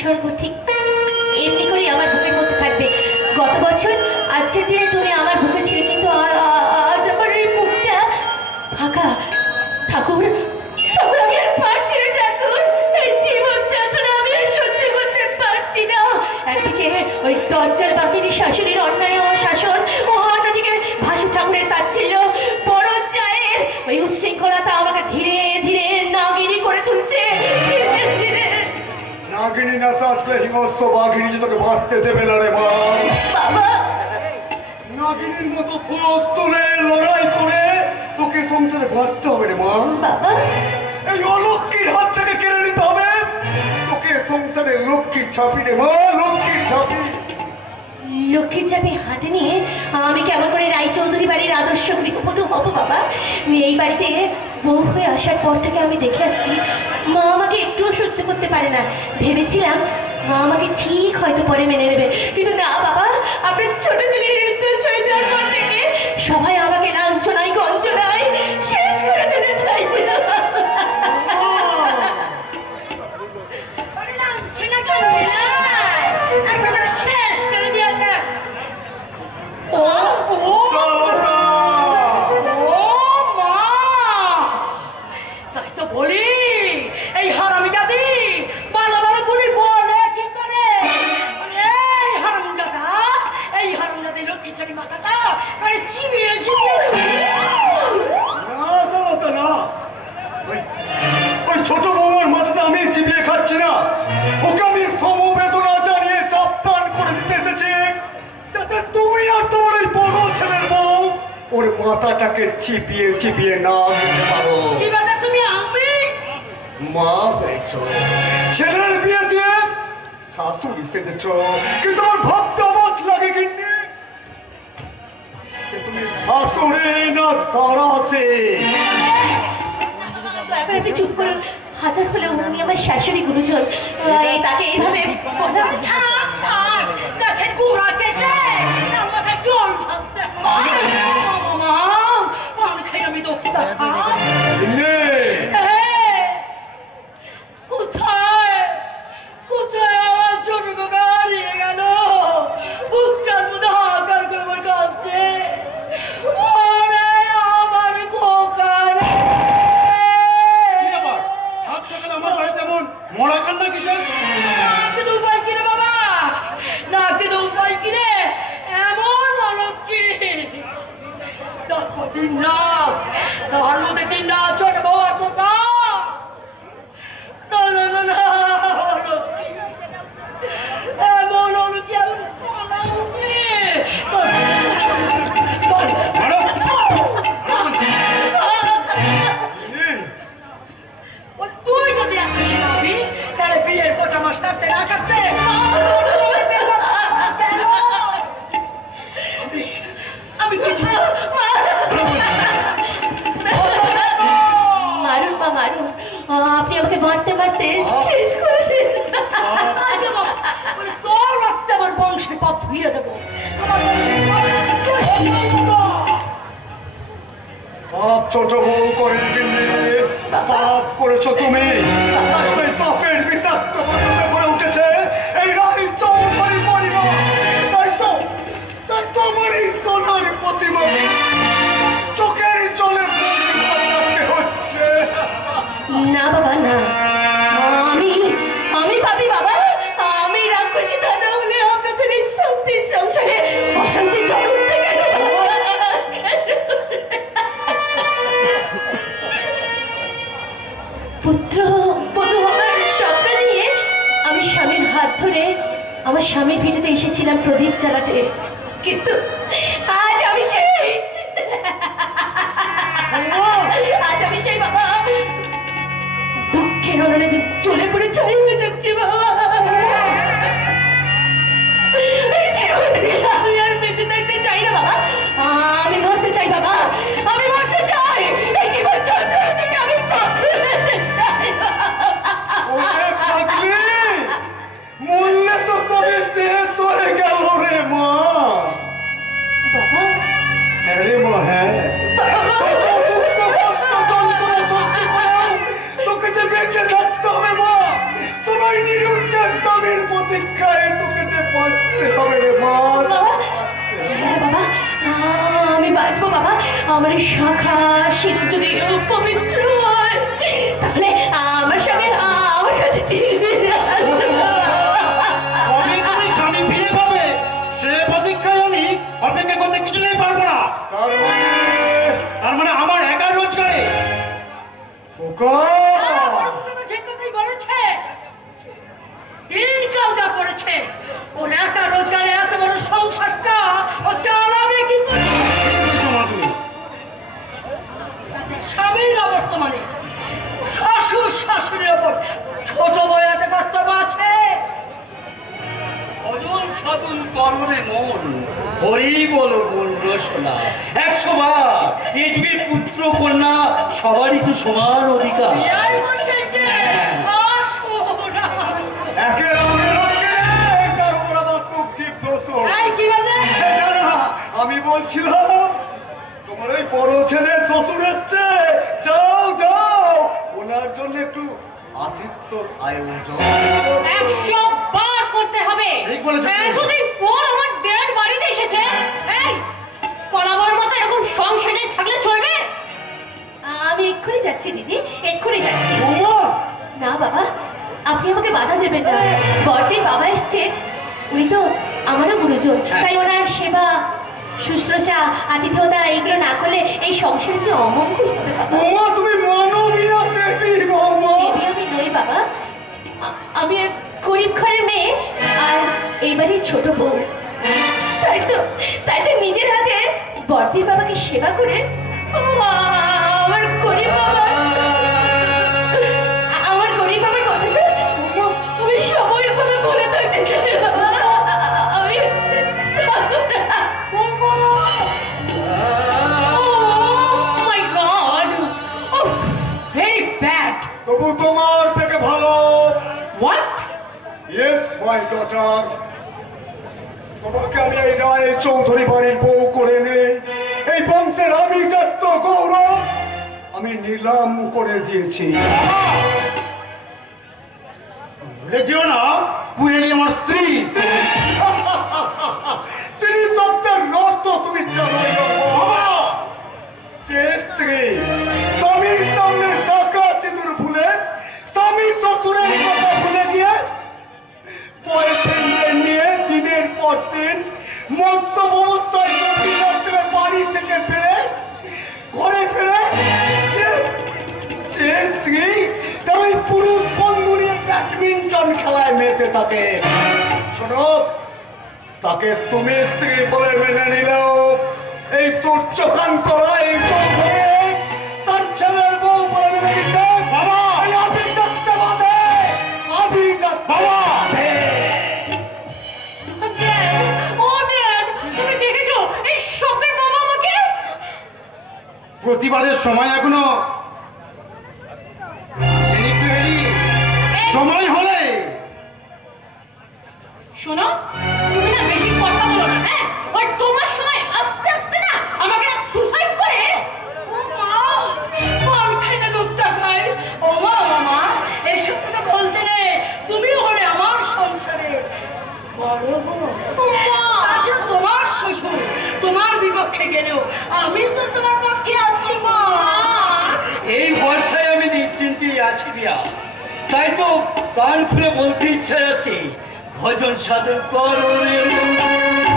স্বর্গ ঠিক এমনি করে আমার বুকের মধ্যে থাকবে। গত বছর আজকের দিনে তুমি আমার বুকে ছিলে, কিন্তু আজ আমার এই বুকটা ফাঁকা। ঠাকুর ঠাকুর, আমি আর পারছি না ঠাকুর, এই জীবন যাত্রা আমি আর সহ্য করতে পারছি না। একদিকে ওই দজ্জাল বাঘিনী শাশুড়ির অন্যায় শাসন, ও অন্যদিকে ভাসু ঠাকুরের তাচ্ছিল্য, বড় চায়ের ওই উচ্ছৃঙ্খলতা আমাকে ধীরে ধীরে নাগিনী করে তুলছে। নাগিনী না সাজলে হিংস্র বাঘিনী যে তোকে বাঁচতে দেবে না রে মা। বাবা, নাগিনীর মতো পোষ তুলে লড়াই করে তোকে সংসারে বাঁচতে হবে রে মা। বাবা, এই অলক্ষীর হাত থেকে কেড়ে নিতে হবে, তোকে লক্ষ্মীর ছাপি রে মা, লক্ষ্মীর ছাপি। লক্ষ্মীর চাপি হাতে নিয়ে আমি কেমন করে রায়চৌধুরী বাড়ির আদর্শ গৃহবধূ হব বাবা? এই বাড়িতে বউ হয়ে আসার পর থেকে আমি দেখে আসছি মা আমাকে একটুও সহ্য করতে পারে না। ভেবেছিলাম মা আমাকে ঠিক হয়তো পরে মেনে নেবে, কিন্তু না বাবা, আপনার ছোট ছেলের নির্দোষ হয়ে যাওয়ার পর থেকে সবাই আমাকে লাঞ্ছনায় গঞ্জনায় শেষ করে দিতে চাইছে। শেষ করে দিয়েছে। তাই তো বলি এই হারামজাদি ভালো ভালো বলি বলে কি করে? এই হারামজাদি লক্ষ্মী চুরি মাথাটা মানে চিবিয়ে চিবিয়ে না, ওই ছোট বৌমার মাথাটা আমি চিবিয়ে খাচ্ছি না, ওকে আমি সমবেদনা জানিয়ে সাবধান করে দিতে এসেছি যাতে তুমি আর তোমার এই বড় ছেলের বউ ওর মাথাটাকে চিবিয়ে চিবিয়ে না দিতে পারো। কি বলে তুমি আনবি? মা হয়েছ, ছেলের বিয়ে দিয়ে শাশুড়ি সেজেছ, কিন্তু আমার ভাবতে অবাক লাগে কিন্তু তুমি শাশুড়ি না সারাসে। আপনি চুপ করুন, হাজার হলেও উনি আমার শাশুড়ি গুরুজন, তাকে এইভাবে গাছের গুঁড়া কেটে তার মাথায় জল ঢালতে আমি খাই আমি তো কোথায় কোথায় আমার ছোট কাকা হারিয়ে গেল? বুকটার মধ্যে হাহাকার করে আমার কাঁদছে। আমার কোকার আমার বাড়িতে এমন মরা কান্না কিসের? নাকি তো উপায় কিরে বাবা, নাকি তো উপায় কিরে এমন অলক্ষী। তারপর দিন রাত তার মধ্যে দিন রাত ছোট বউ আর তো অলক্ষী, এমন অলক্ষী, এমন তুই যদি এত শিখাবি তাহলে বিয়ের কথা আমার সাথে না কাটতে আমি কিছু মারুন মা মারুন, আপনি আমাকে মারতে মারতে শেষ করে দিন। তোর রক্তে আমার বংশের পথ ধুইয়ে দেবো। পাপ ছোট বউ করে পাপ করেছো তুমি, তাই পাপের বিষাক্ত বাতাসে করে উঠেছে এই রানী চৌধুরী পরিবার। তাই তো আমার এই সোনার প্রতিমা চোখের জলে পাঠাতে হচ্ছে। না বাবা না, আমি ভাবি বাবা, আমি রাক্ষসী দাদা হলে আপনাদের এই শান্তির সংসারে অশান্তি জগতে গেল। পুত্র বধূ হবার স্বপ্ন নিয়ে আমি স্বামীর হাত ধরে আমার স্বামীর ভিটেতে এসেছিলাম প্রদীপ জ্বালাতে, কিন্তু আজ আমি সেই বাবা দুঃখের অনুরোধে চলে পড়ে ছাই হয়ে যাচ্ছি বাবা। আমি আর বেঁচে থাকতে চাই না বাবা, আমি মরতে চাই বাবা, আমি মরতে চাই। এই জীবন যন্ত্রণা থেকে আমি পালাতে চাই। মূল্যে তো সবই শেষ হয়ে গেল রে মা। বাবা আরে মা, হ্যাঁ তোকে যে বেঁচে থাকতে হবে মা, তোর ওই নিরুদ্দেশ স্বামীর প্রতীক্ষায় তোকে যে বাঁচতে হবে রে মা। হ্যাঁ বাবা, আমি বাঁচবো বাবা। আমার এই শাখা সিঁদুর যদি পবিত্র হয় তাহলে আমার সঙ্গে আমার কাছে স্বামী ফিরে পাবে সে প্রতীক্ষায় আমি অপেক্ষা করতে কিছুতেই পারবো না। তার মানে আমার একার রোজগারে ঠিক কথাই বলেছে। দিনকাল যা পড়েছে ওর একা রোজগারে এত বড় সংসারটা ও চালাবে কি করে? স্বামীর বর্তমানে শ্বশুর শাশুড়ির ওপর ছোট বড় একটা কর্তব্য আছে। সাধন কররে মন, হরি বল মন রসনা। 100 বার এই যুগে পুত্র কন্যা সবারই তো সমান অধিকার। এই মশাই যে আসোনা। একে রামের রক্ষে তার উপর আবার সুখদীপ দোষ। এই কি বলে? না না, আমি বলছিলাম তোমার ওই বড় ছেলে শ্বশুর এসছে, যাও যাও ওনার জন্য একটু আতিথ্য আয়োজন 100 বার করতে হবে। ঠিক বলেছো তুমি। এতদিন পর আমার ডেড বাড়িতে এসেছে। এই কলাবর মতো এরকম সংসারে থাকলে চলবে? আমি এক্ষুনি যাচ্ছি দিদি, এক্ষুনি যাচ্ছি। বৌমা না বাবা, আপনি আমাকে বাধা দেবেন না। বড়দির বাবা এসছে, উনি তো আমারও গুরুজন, তাই ওনার সেবা শুশ্রূষা আতিথ্যতা এইগুলো না করলে এই সংসারে যে অমঙ্গল হবে বাবা। বৌমা তুমি মানবী না দেবী বৌমা? দেবী আমি নই বাবা, আমি এক গরিব ঘরের মেয়ে আর এই বাড়ির ছোট বউ। তাই তো নিজের হাতে বড়দির বাবাকে সেবা করে আমার গরিব বাবা কথাটা আমি সময়ভাবে বলে থাকতে চাই বাবা। আমি মাই গড, ভেরি ব্যাড। তবু তোমার থেকে ভালো। হোয়াট? ইয়েস মাই ডটার, তোমাকে আমি এই রায় চৌধুরী বাড়ির বউ করে নেই, এই বংশের আভিজাত্য গৌরব আমি নিলাম করে দিয়েছি। ভুলে যেও না, কুহেলি আমার স্ত্রী। স্ত্রী শব্দের অর্থ তুমি জানো না বাবা? সে স্ত্রী স্বামীর সামনে টাকা সিঁদুর ভুলে, স্বামী শ্বশুরের কথা ভুলে গিয়ে বয়ফ্রেন্ডদের নিয়ে দিনের পর দিন মদ্যপ অবস্থায় প্রতি রাত্রে বাড়ি থেকে ফিরে ঘরে ফিরে যে স্ত্রী ওই পুরুষ বন্ধু নিয়ে ব্যাডমিন্টন খেলায় মেতে থাকে, শোনো, তাকে তুমি স্ত্রী বলে মেনে নিলেও এই সূর্যকান্ত রায় চৌধুরী তার ছেলের বউ বলে মেনে নিতে বাবা আভিজাত্যবাদে আভিজাত্যবাদে। তুমি দেখেছো এই সবে বাবা আমাকে? প্রতিবাদের সময় এখনো আসেনি কুহেলি। সময় হলে শোনো, তুমি না বেশি কথা বলো না, হ্যাঁ? আর তোমার সময় আস্তে আস্তে না আমাকে না সুসাইড করে। ও মা, পান খাইলে দুধটা খাই। ও মা, মামা এইসব কথা বলতে নেই। তুমিও হলে আমার সংসারে বড় বউ। আচ্ছা, তোমার শ্বশুর তোমার বিপক্ষে গেলেও আমি তো তোমার পক্ষে আছি মা। এই ভরসায় আমি নিশ্চিন্তেই আছি বিয়া। তাই তো প্রাণ খুলে বলতে ইচ্ছা যাচ্ছে, ভজন সাধন করো রে মন,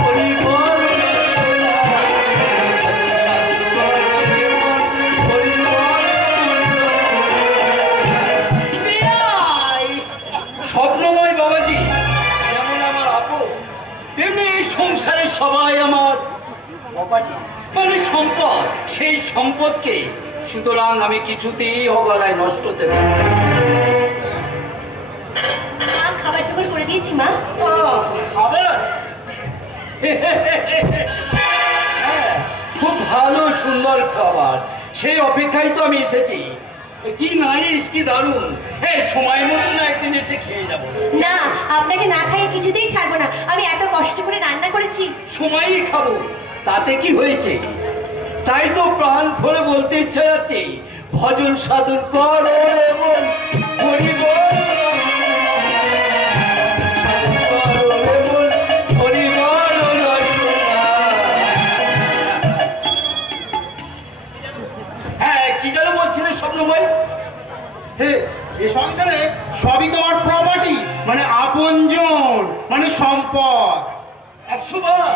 হরি বল রসনা। ভজন সাধন করো রে মন, হরি বল বিয়াই, স্বপ্নময় বাবাজি যেমন আমার আপন, তেমনি এই সংসারের সবাই আমার বাবাজি, মানে সম্পদ। সেই সম্পদকে সুতরাং আমি কিছুতেই অবহেলায় নষ্ট হতে দেব না। মা খাবার জোগাড় করে দিয়েছি মা। খাবার হ্যাঁ, খুব ভালো সুন্দর খাবার, সেই অপেক্ষায় তো আমি এসেছি। কি নাইস, কি দারুণ। হ্যাঁ, সময় মতো না একদিন এসে খেয়ে যাবো। না, আপনাকে না খাইয়ে কিছুতেই ছাড়বো না। আমি এত কষ্ট করে রান্না করেছি। সময়ই খাবো, তাতে কি হয়েছে? তাই তো প্রাণ খুলে বলতে ইচ্ছা যাচ্ছে, ভজন সাধন করো রে মন, হরি বল রসনা। হ্যাঁ, কি যেন বলছিলেন স্বপ্নময়? হে, এই সংসারে সবই তো আমার প্রপার্টি, মানে আপনজন, মানে সম্পদ। 100 বার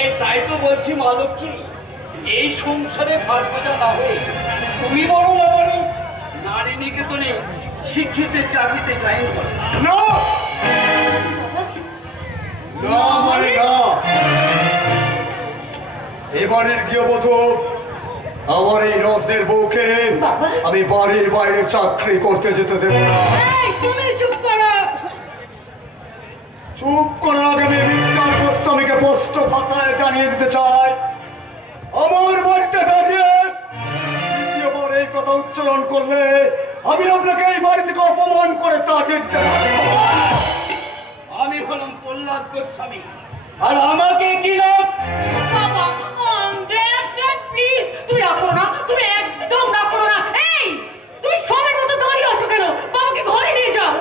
এই তাই তো বলছি মা লক্ষ্মী, এই সংসারে ভার বোঝা না হয়ে তুমি বড় না বড় নারী নিকেতনে শিক্ষিতের চাকরিতে জয়েন করো। না না মানে না, এবারের গৃহবধূ আমার এই রথের বউকে আমি বাড়ির বাইরে চাকরি করতে যেতে দেব না। এই, তুমি চুপ করো। চুপ করার আগে আমি মিস্টার গোস্বামীকে স্পষ্ট ভাষায় জানিয়ে দিতে চাই, আমার বাড়িতে দাঁড়িয়ে দ্বিতীয়বার এই কথা উচ্চারণ করলে আমি আপনাকে এই বাড়ি থেকে অপমান করে তাড়িয়ে দিতে পারব। আমি হলাম প্রহ্লাদ গোস্বামী, আর আমাকে কি লাভ? বাবা প্লিজ তুমি রাগ করো না, তুমি একদম রাগ করো না। এই তুমি সবার মতো দাঁড়িয়ে আছো কেন? বাবাকে ঘরে নিয়ে যাও।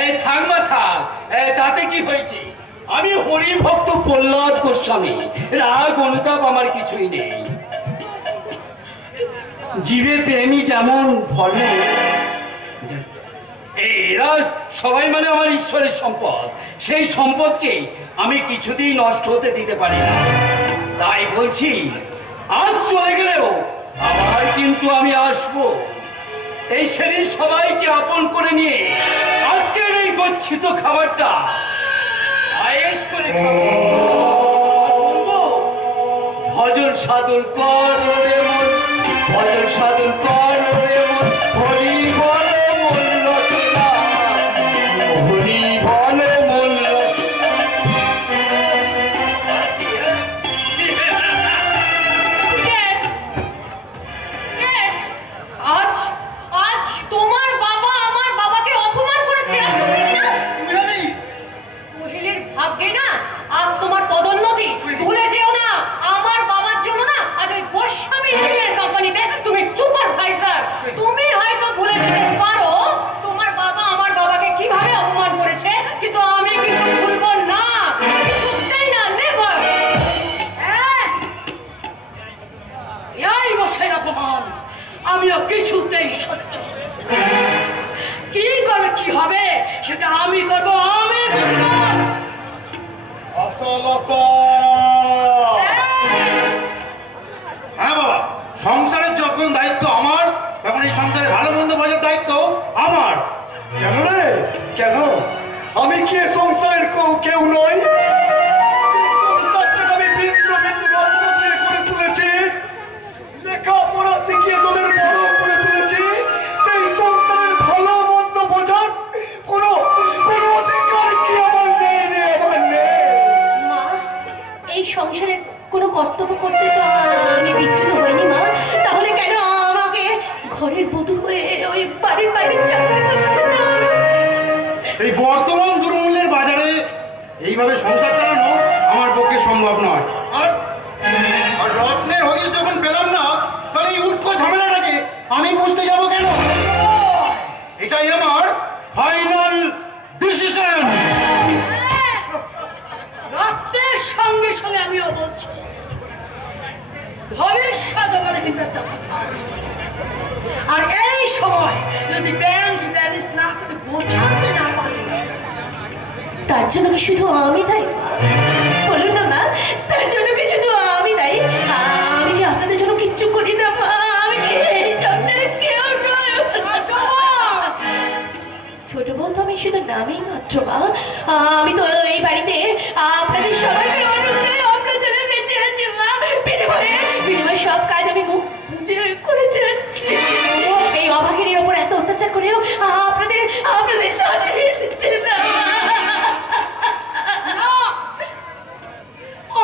এই থাক মা থাক, তাতে কি হয়েছে? আমি হরিভক্ত প্রহ্লাদ গোস্বামী, রাগ অনুতাপ আমার কিছুই নেই। জীবে প্রেমী যেমন ধর্ম, এরা সবাই মানে আমার ঈশ্বরের সম্পদ। সেই সম্পদকে আমি কিছুতেই নষ্ট হতে দিতে পারি না। তাই বলছি, আজ চলে গেলেও আবার কিন্তু আমি আসবো। এই সেদিন সবাইকে আপন করে নিয়ে আজকের এই গচ্ছিত খাবারটা আয়েশ করে খাবো। আর বলবো, ভজন সাধন কর রে মন, ভজন সাধন কর রে মন, হরি বল মন রসনা, হরি বল মন রসনা। আজ আজ তোমার বাবা আমার বাবাকে অপমান করেছে, আর তুমি না? কোহেলির ভাগ্যে না আজ তোমার পদোন্নতি। ভুলে যেও না, আমার বাবার জন্য না আজ ওই গোস্বামী ইঞ্জিনিয়ার কোম্পানিতে তুমি সুপারভাইজার। তুমি হয়তো ভুলে যেতে পারো তোমার বাবা আমার বাবাকে কিভাবে অপমান করেছে, কিন্তু আমি কিন্তু ভুলবো না, কিছুতেই না, নেভার। এই মশাইর অপমান আমিও কিছুতেই সহ্য করব না। কি করে কি হবে সেটা আমি করব, আমি বুঝবো। আশালতা, হ্যাঁ বাবা, সংসারের যখন দায়িত্ব আমার, তখন এই সংসারে ভালো মন্দ বোঝার দায়িত্ব আমার। কেন রে? কেন? আমি কি এ সংসারের কেউ নই? যে সংসারটাকে আমি বিন্দু বিন্দু রক্ত দিয়ে করে তুলেছি, লেখাপড়া শিখিয়ে তোদের বড় করে তুলেছি, সেই সংসারের ভালো মন্দ বোঝার কোনো অধিকার কি আমার নেই রে? আমার নেই। মা, এই সংসারের কোনো কর্তব্য করতে তো আমি বিচ্যুত হইনি মা। তাহলে কেন আমাকে ঘরের বধূ হয়ে ওই বাড়ির বাইরে চাকরি করতে হলো? এই বর্তমান দুর্মূল্যের বাজারে এইভাবে সংসার চালানো আমার পক্ষে সম্ভব নয়। আর রত্নের হদিস যখন পেলাম না, তাহলে এই উৎকো ঝামেলাটাকে আমি বুঝতে যাব কেন? এটাই আমার ফাইনাল ডিসিশন। রক্তের সঙ্গে সঙ্গে আমিও বলছি, ভবিষ্যৎ বলে কিন্তু একটা কথা আছে। আর এই সময় যদি ব্যাংক ব্যালেন্স না করে বোঝাতে না পারে, তার জন্য কি শুধু আমি দায়ী মা? বলুন না মা, তার জন্য কি শুধু আমি দায়ী? আমি কি আপনাদের জন্য কিচ্ছু করি না মা? আমি কি এই সংসারে কেউ নয়? ছোট বউ তো আমি শুধু নামেই মাত্র মা। আমি তো এই বাড়িতে আপনাদের সবাইকে অনুগ্রহে অম্লজালে বেঁচে আছি মা। বিনিময়ে সব কাজ আমি মুখ বুঝে করে যাচ্ছি। এই অভাগিনীর ওপর এত অত্যাচার করেও আপনাদের সাথে এসেছে না।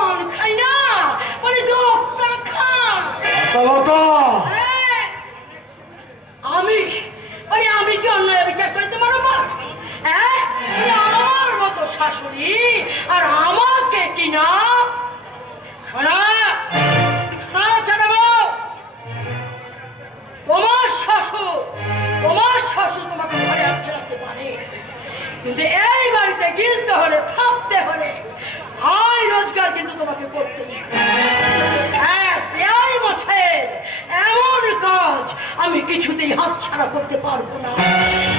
অন খাই না, মানে দোক্তা খা। আশালতা, আমি কি অন্যায় বিচার করতে পারবো? হ্যাঁ, আমার মতো শাশুড়ি আর আমাকে কি না? শোনা ছাড়াবো, তোমার শ্বশুর তোমাকে ঘরে আটকে রাখতে পারে, কিন্তু এই বাড়িতে গিলতে হলে, থাকতে হলে আয় রোজগার কিন্তু তোমাকে করতেই হবে। হ্যাঁ, বেআই মশাইয়ের এমন কাজ আমি কিছুতেই হাতছাড়া করতে পারবো না,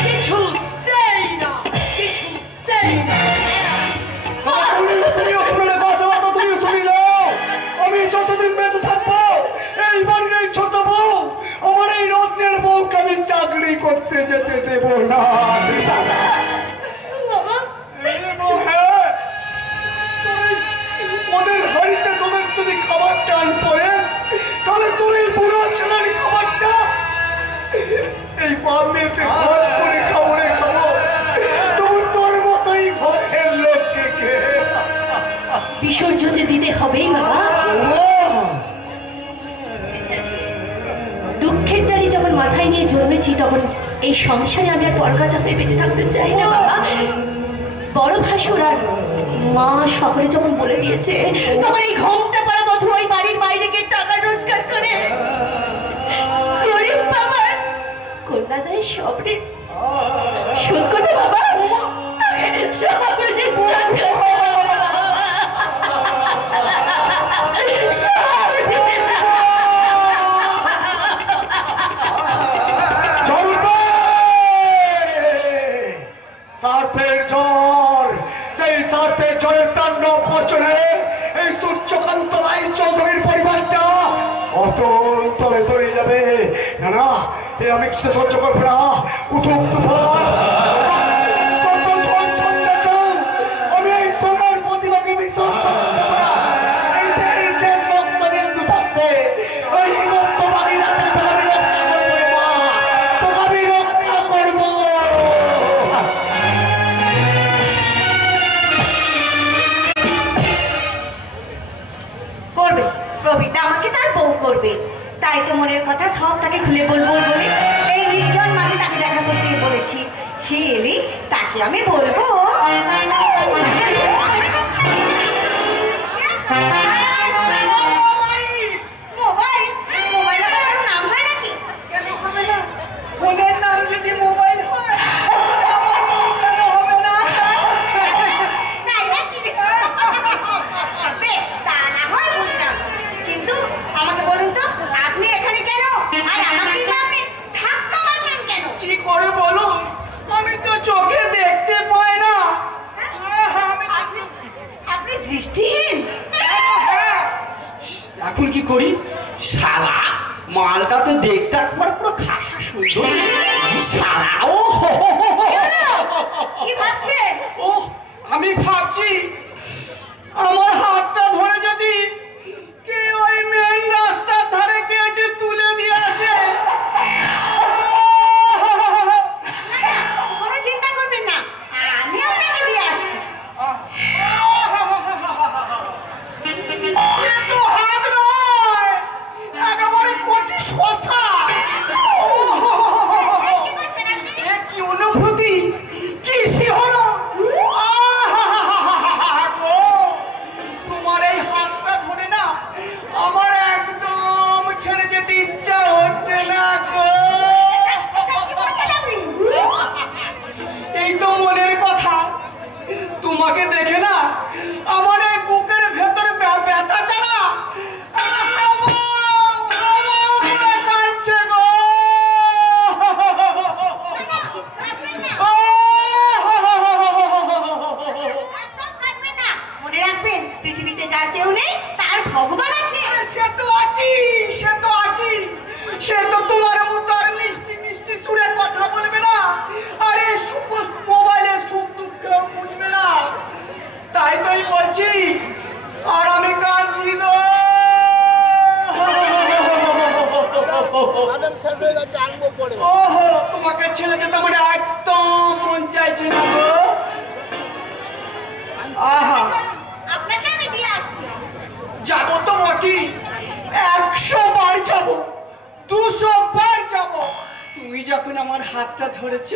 কিছুতেই না, কিছুতেই না। তুমিও শুনলে কথা, তুমিও শুনি যাও। আমি যতদিন বেঁচে থাকবো এই বাড়ির এই ছোট বউ, আমার এই রত্নের বউকে আমি চাকরি করতে যেতে দেব না। বাবা, হ্যাঁ, ওদের হাড়িতে তোদের যদি খাবার টান পড়ে, তাহলে তোর এই বুড়ো ছেলের খাবারটা এই বাপ মেয়েতে ভাগ করে খাবো রে, খাবো। তবু তোর মতোই ঘরের লোক হবেই বাবা। দুঃখের ডালি যখন মাথায় নিয়ে জন্মেছি তখন এই সংসারে আমি আর পরকাজা হয়ে বেঁচে থাকতে চাই না বাবা। বড় ভাসুর আর মা সকলে যখন বলে দিয়েছে তখন এই ঘোমটা পাড়া বধূ ওই বাড়ির বাইরে গিয়ে টাকা রোজগার করে গরিব বাবার কন্যাদায় সব ঋণ শোধ করে বাবা। সব ঋণ শোধ করে সব ঋণ। সার্পের ঝড়, সেই সার্পের ঝড়ের তাণ্ডব পর্যনে এই সূর্যকান্ত রায় চৌধুরীর পরিবারটা অতল তলে তলিয়ে যাবে। না না, এ আমি কিছু সহ্য করবো না। উঠুক তুফান, কত ঝড় ঝঞ্ঝাটা, আমি এই সোনার প্রতিমাকে বিসর্জন দেবো না। এই দেশ রক্ত বিন্দু থাকতে ওই সমস্ত বাড়ি রাতে তোকে আমি রক্ষা করবো রে মা, তোকে আমি রক্ষা করবো। করবে প্রবীরদা আমাকে তার বউ করবে, তাই তো মনের কথা সব তাকে খুলে বলবো বলে এই নির্জন মাঝে তাকে দেখা করতে বলেছি। সে এলি তাকে আমি বলবো। মোবাইল মোবাইল আবার কারো নাম হয় নাকি? কেন হবে না? ফোনের নাম যদি মোবাইল হয় আমার নাম কেন হবে না? তাই নাকি? বেশ, তা না হয় বুঝলাম, কিন্তু আমাকে বলুন তো আপনি এখানে কেন আর আমাকেই বা আপনি থাকতে পারলেন কেন? কি করে বলুন, আমি তো চোখে দেখতে পাই না। আপনি দৃষ্টিহীন? হ্যাঁ, এখন কি করি? শালা মালটা তো দেখতে একবার পুরো খাসা সুন্দর। এই শালা ও হো হো হো হো। কি ভাবছেন? ও আমি ভাবছি আমার হাতটা ধরে যদি কে ওই মেইন রাস্তার ধারে কে একটু তুলে দিয়ে আসে। না না, কোনো চিন্তা করবেন না, আমি আপনাকে দিয়ে আসছি। কিন্তু হাত নয়, একেবারে কচি শশা। কি করছেন আপনি? এ কি অনুভূতি, কি শিহরণ! গো, তোমার এই হাতটা ধরে না আমার একদম ছেড়ে যেতে ইচ্ছা হচ্ছে না গো। এসব কি বলছেন আপনি? এই তো মনের কথা, তোমাকে দেখে না আমার এই বুকের ভেতরে ব্যথাটা না কাঁদছে গো। কাঁদবেন না, একদম কাঁদবেন না। মনে রাখবেন পৃথিবীতে যার কেউ নেই তার ভগবান আছে। সে তো আছি, সে তো আছি, সে তো তোমার মতো আর মিষ্টি মিষ্টি সুরে কথা বলবে না, আর এই মোবাইলের সুখ দুঃখ বুঝবে না। তাই তোই বলছি, আর আমি কাঁদছি গো। ওহো, তোমাকে ছেড়ে যেতে আমার একদম মন চাইছে না গো। আহা, আপনাকে আমি দিয়ে আসছি। যাবো তো বটি, 100 বার যাবো, 200 বার যাবো। তুমি যখন আমার হাতটা ধরেছ,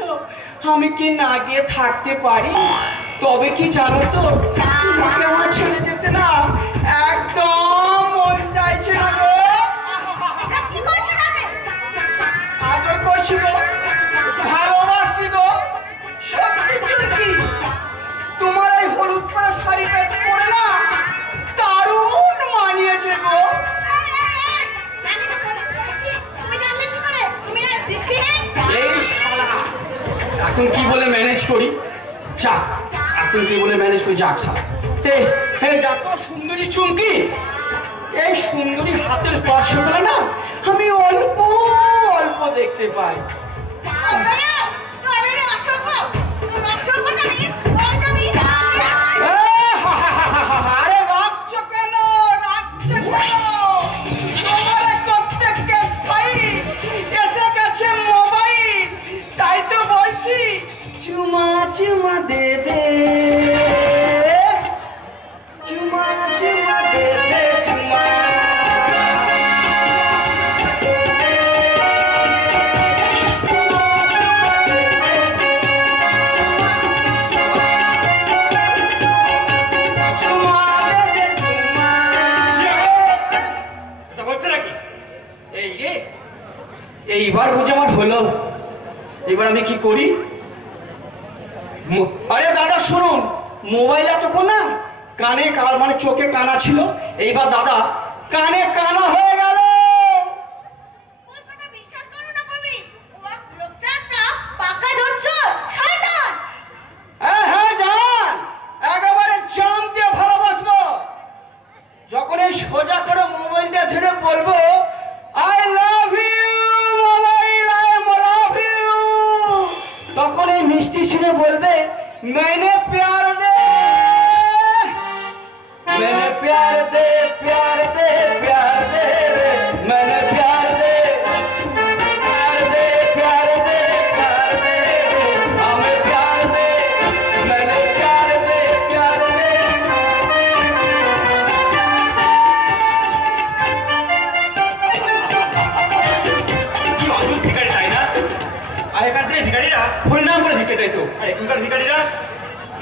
আমি কি না গিয়ে থাকতে পারি? তবে কি জানো তো, তোমাকে আমার ছেড়ে যেতে না একদম মন চাইছে না গো। এসব কি করছেন আপনি? আদর করছি গো, ভালোবাসি গো, সত্যি চুলকি। তোমার এই হলুদ পাড়া শাড়িটা পরে না দারুণ মানিয়েছে গো। আমি তো ফোনে করেছি, তুমি জানলে কি করে? তুমি না দৃষ্টিহীন? এই শালা এখন কি বলে ম্যানেজ করি? যাক, এখন কি বলে ম্যানেজ করি? যাক শালা। এই দেখো সুন্দরী চুমকি, এই সুন্দরী হাতের স্পর্শগুলো না আমি অল্প অল্প দেখতে পাই। আরে রাখছো কেন, রাখছো কেন? তোমার প্রত্যেককে স্থায়ী এসে গেছে মোবাইল, তাই তো বলছি চুমা চুমা দে দে, চুমা চুমা দে দে। এইবার বুঝে আমার হলো। এবার আমি কি করি? আরে দাদা শুনুন, মোবাইল এতক্ষণ না কানে মানে চোখে কানা ছিল, এইবার দাদা কানে কানা হয়ে গেল। ওর কথা বিশ্বাস করো না প্রবীর, ও লোকটা একটা পাকা দজ্জল, শয়তান। হ্যাঁ জান, একেবারে জান দিয়ে ভালোবাসবো। যখন এই সোজা করে মোবাইল দিয়ে ধরে বলবো I love you mobile, I love you, তখন এই মিষ্টি শুনে বলবে मैंने प्यार दे, मैंने प्यार दे, प्यार दे, प्यार दे, मैंने प्यार दे, प्यार दे, प्यार दे, प्यार दे, हमें प्यार दे, मैंने प्यार दे, प्यार दे। কি অদ্ভুত ভিখারি তাই না? আগেকার দিনে ভিখারিরা হরিনাম করে ভিক্ষে চাইতো, আর এখনকার ভিখারিরা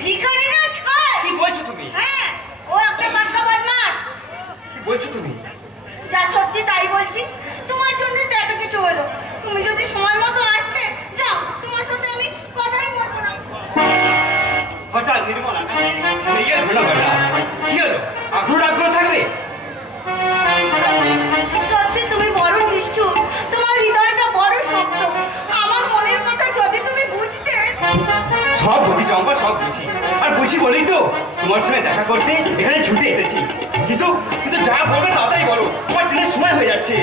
ভিখারিরা ছাড়। কি বলছো তুমি? হ্যাঁ, ও একটা পাক্কা বদমাশ। কি বলছো তুমি? যা সত্যি তাই বলছি, তোমার জন্যই তো এত কিছু হলো। তুমি যদি সময় মতো আসতে, যাও, তোমার সাথে আমি কথাই বলবো না। হঠাৎ নির্মল আকাশে মেঘের ঘন ঘটা, কি হলো? আগ্রহ থাকবে? সত্যি তুমি বড় নিষ্ঠুর, তোমার হৃদয়টা বড় শক্ত। আমার মনের কথা যদি তুমি বুঝতে। সব বুঝি চম্পা, সব বুঝি, আর বুঝি বলেই তো তোমার সঙ্গে দেখা করতে এখানে ছুটে এসেছি। কিন্তু কিন্তু যা বলবে তাড়াতাড়ি বলো, তোমার দিনের সময় হয়ে যাচ্ছে।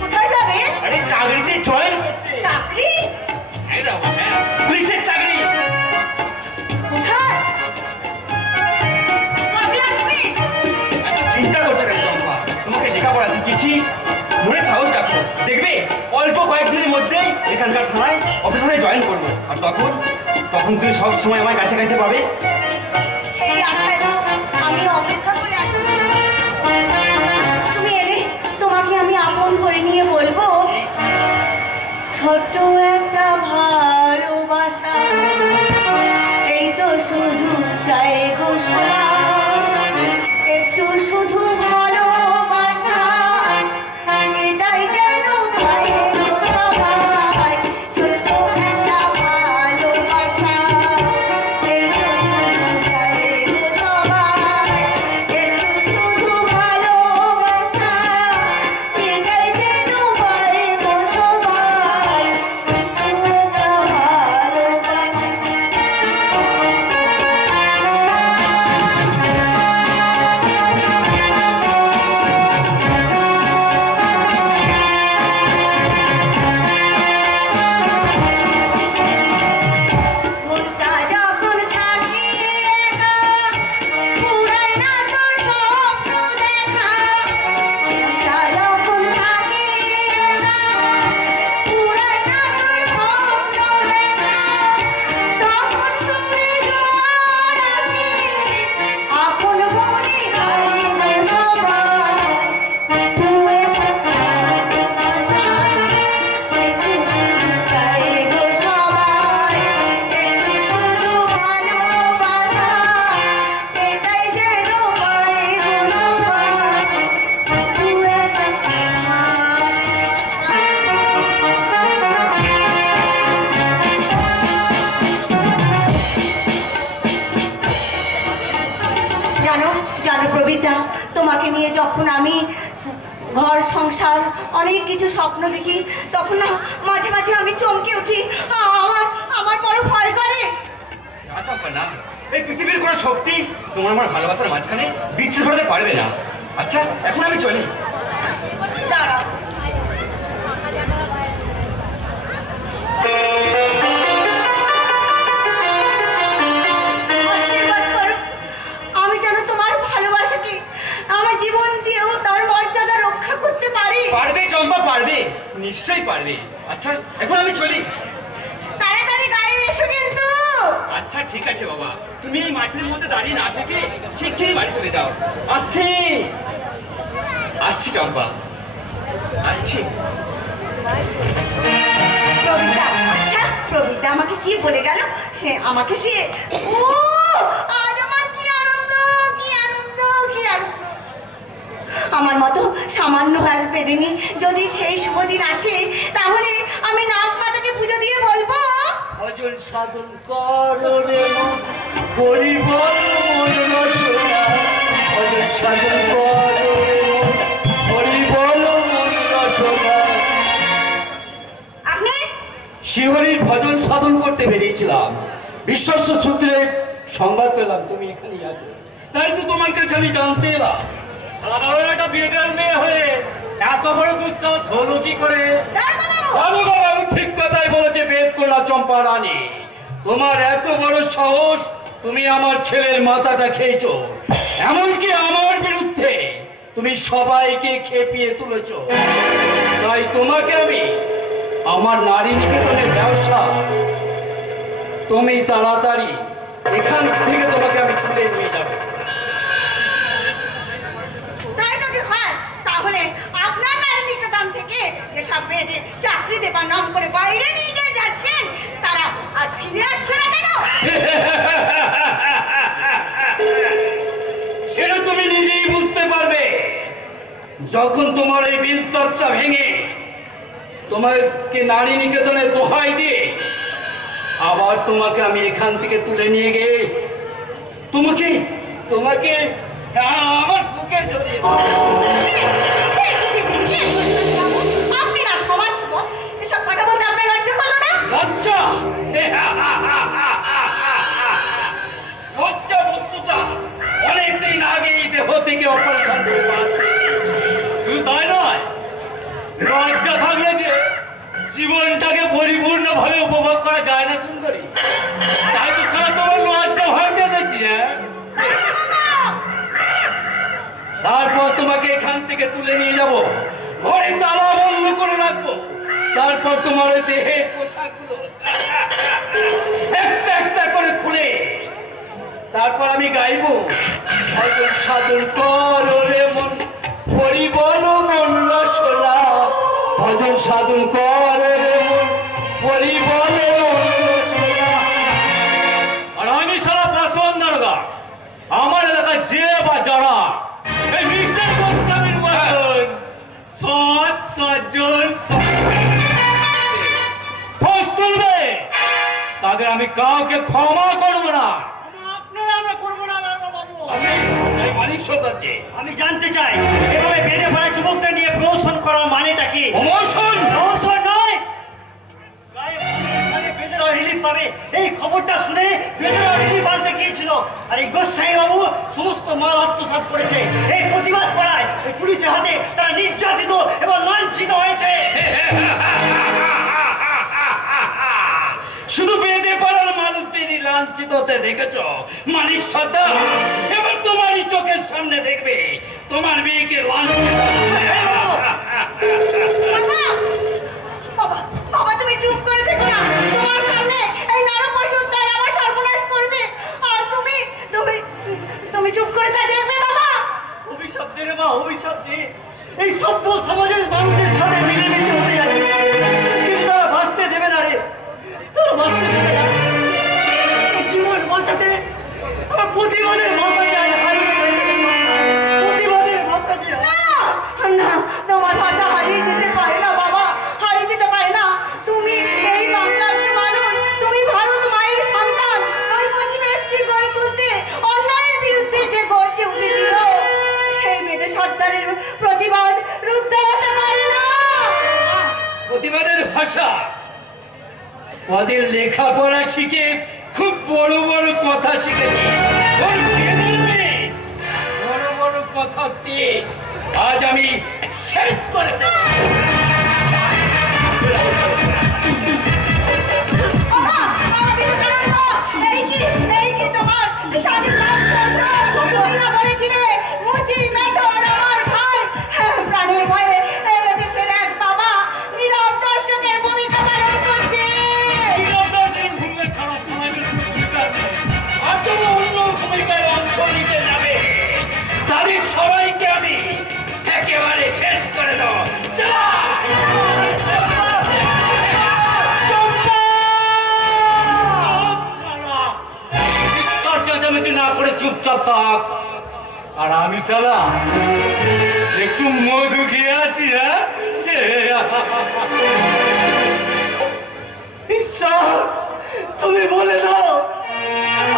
কোথায় যাবে? আরে চাকরিতে জয়েন করতে। চাকরি? হ্যাঁ বাবা, হ্যাঁ, পুলিশের চাকরি। কোথায়? কবে আসবে? এত চিন্তা করছো কেন চম্পা? তোমাকে লেখাপড়া শিখিয়েছি, মনে সাহস রাখো, দেখবে অল্প কয়েকদিনের মধ্যেই এখানকার থানায় অফিসারে জয়েন করবো, আর তখন তুমি সব সময় আমার কাছে কাছে পাবে। সেই আশায় তো আমি অপেক্ষা করে আছি। তুমি এলে তোমাকে আমি আপন করে নিয়ে বলবো, ছোট্ট একটা ভালোবাসা, এই তো শুধু চাই গো সোনা, একটু শুধু ভালোবাসা, এটাই যেন পাই গো সবাই। ছোট্ট একটা ভালোবাসা, এই তো শুধু চাই গো সবাই, একটু শুধু ভালোবাসা, এটাই যেন পাই গো সবাই। ছোট্ট একটা ভালোবাসা। মনটা যখন থাকি একা, পুরাই না তোর স্বপ্ন দেখা। মনটা যখন থাকি একা, পুরাই না তোর স্বপ্ন দেখা। তখন শুনে জোয়ার আসে, আপন মনে গাই গো সবাই। তুই একটা ভালোবাসা, একটু শুধু চাই গো সবাই, একটু শুধু ভালোবাসা, এটাই যেন পাই গো সবাই। তুই একটা জানো জানো প্রবিতা, তোমাকে নিয়ে যখন আমি ঘর সংসার অনেক কিছু স্বপ্ন দেখি, তখন না মাঝে মাঝে আমি চমকে উঠি। আমার বড় ভয় করে। না চম্পা, না, এই পৃথিবীর কোনো শক্তি তোমার আমার ভালোবাসার মাঝখানে বিচ্ছেদ করতে পারবে না। আচ্ছা, এখন আমি চলি। দাঁড়াও, আশীর্বাদ করো, আমি যেন তোমার ভালোবাসাকে আমার জীবন দিয়েও তার মর্যাদা রক্ষা করতে পারি। পারবে চম্পা, পারবে, নিশ্চয়ই পারবে। আচ্ছা, এখন আমি চলি। তাড়াতাড়ি গায়ে এসো কিন্তু। আচ্ছা ঠিক আছে বাবা, তুমি এই মাঠের মধ্যে দাঁড়িয়ে না থেকে শিগগিরই বাড়ি চলে যাও। আসছি আসছি চম্পা, আসছি। প্রবিতা, আচ্ছা প্রবিতা আমাকে কি বলে গেল? সে আমাকে ও আজ আমার কি আনন্দ, কি আনন্দ, কি আনন্দ। আমার মতো সামান্য এক বেদিনী যদি সেই শুভ দিন আসে, তাহলে আমি নাগ মাতাকে পুজো দিয়ে বলবো, ভজন সাধন করো রে মন, হরি বল মন রসনা। ভজন সাধন করো রে মন, হরি বল মন রসনা। আপনি শিহরির ভজন সাধন করতে বেরিয়েছিলাম, বিশ্বস্ত সূত্রে সংবাদ পেলাম তুমি এখানেই আছো, তাই তো তোমার কাছে আমি জানতে এলাম। সাধারণ একটা বিয়ের মেয়ে হয়ে এত বড় দুঃসাহস হলো কি করে? বাবু ঠিক কথাই বলেছে বেদ কন্যা চম্পা রানী, তোমার এত বড় সাহস, তুমি আমার ছেলের মাথাটা খেয়েছো, এমনকি আমার বিরুদ্ধে তুমি সবাইকে খেপিয়ে তুলেছো। তাই তোমাকে আমি আমার নারী নিকেতনের ব্যবসা, তুমি তাড়াতাড়ি এখান থেকে তোমাকে আমি তুলে নিয়ে যাবো। তাই যদি হয়, তাহলে আপনার নারী নিকেতন থেকে যেসব মেয়েদের চাকরি দেবার নাম করে বাইরে নিয়ে যাচ্ছেন, তারা আর ফিরে আসছে না কেন? সেটা তুমি নিজেই বুঝতে পারবে যখন তোমার এই বিস্তরটা ভেঙে তোমাকে নারী নিকেতনে দোহাই দিয়ে আবার তোমাকে আমি এখান থেকে তুলে নিয়ে গিয়ে তোমাকে তোমাকে আমার বুকে জড়িয়ে দেব। আপনি না সমাজ সেবক, এসব কথা বলতে আপনার লজ্জা করলো না? লজ্জা লজ্জা বস্তুটা অনেকদিন আগেই দেহ থেকে অপারেশন করে বাদ দিয়ে দিয়েছি। শুধু তাই নয়, লজ্জা থাকলে যে জীবনটাকে পরিপূর্ণ ভাবে উপভোগ করা যায় না সুন্দরী, তাই তো সারা তোমার লজ্জা ভাঙতে এসেছি। তারপর তোমাকে এখান থেকে তুলে নিয়ে যাব, ঘরে তালা বন্ধ করে রাখবো, তারপর তোমার দেহের পোশাকগুলো একটা একটা করে খুলে তারপর আমি গাইবো, ভজন সাধন করো রে মন, হরি বল মন রসনা। ভজন সাধন করো রে মন, হরি বল মন রসনা। আর আমি সারা প্রশাসন দারোগা, আমার এলাকায় যে বা যারা এই মিস্টার গোস্বামীর মতন সৎ সজ্জন ফোঁস তুলবে, তাদের আমি কাউকে ক্ষমা করবো না। আমি জানতে চাই, এভাবে বেঁধে পড়া যুবকদের নিয়ে প্রহসন করার মানেটা কি? প্রহসন নয়, বেদেরা রিলিফ পাবে এই খবরটা শুনে বেদেরা রিলিফ আনতে গিয়েছিল, আর এই গোস্বামী বাবু সমস্ত মাল আত্মসাৎ করেছে। এই প্রতিবাদ করায় এই পুলিশের হাতে তারা নির্যাতিত এবং লাঞ্ছিত হয়েছে। শুধু বেঁধে পড়ার মানুষদেরই লাঞ্ছিত হতে দেখেছ মালিক সর্দার, এবার তোমারই চোখের সামনে দেখবে তোমার মেয়েকে লাঞ্ছিত। বাবা তুমি চুপ করে থেকো না, তোমার সামনে এই নরপশুর দল আমার সর্বনাশ করবে, আর তুমি তুমি তুমি চুপ করে তা দেখবে বাবা। অভিশাপ দে রে মা, অভিশাপ দে। এই সভ্য সমাজের মানুষের সাথে মিলেমিশে হতে যাচ্ছে, কিন্তু তারা বাঁচতে দেবে না রে, তারা বাঁচতে দেবে না। এই জীবন বাঁচাতে আমার প্রতিবাদের ভাষা যায় না, হারিয়ে ফেলছে প্রতিবাদের ভাষা যে। না, তোমার ভাষা হারিয়ে দিতে পারে না বাবা, হারিয়ে দিতে পারে না। তুমি এই বাংলার মানুষ, তুমি ভারত মায়ের সন্তান। ওই পরিবেশটি গড়ে তুলতে অন্যায়ের বিরুদ্ধে যে গর্জে উঠেছিল, সেই মেয়েদের সর্দারের প্রতিবাদ রুদ্ধ হতে পারে না। প্রতিবাদের ভাষা ওদের লেখাপড়া শিখে খুব বড় বড় কথা শিখেছি, বড় বড় কথা দিয়ে আজ আমি শেষ করে দেব। এই কি তোমার স্বাধীন লাভ করছো? তুমি না বলেছিলে মুচি মেথর আমার ভাই, প্রাণের ভয়ে এই দেশের এক বাবা নীরব দর্শকের ভূমিকা পালন করছে। অন্য ভূমিকায় অংশ নিতে যাবে তাদের সবাইকে আমি একেবারে শেষ করে দেবো। না করে চুপচাপ থাক, আর আমি সালা ঈশ্বর, তুমি বলে দাও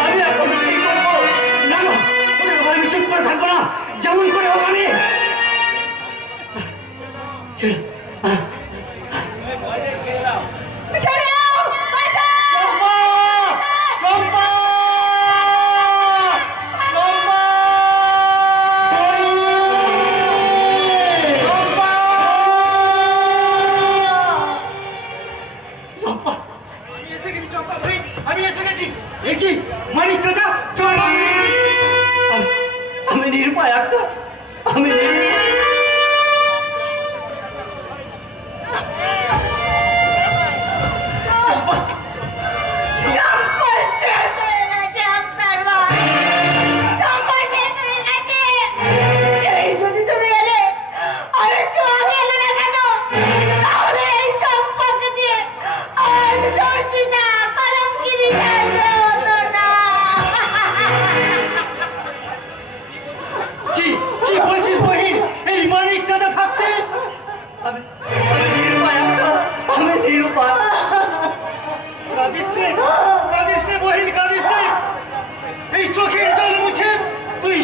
আমি এখন কি করবো? না না, আমি চুপ করে থাকবো না, যেমন করে হোক আমি মানিক চাচা, আমি নিরুপায় একটা, আমি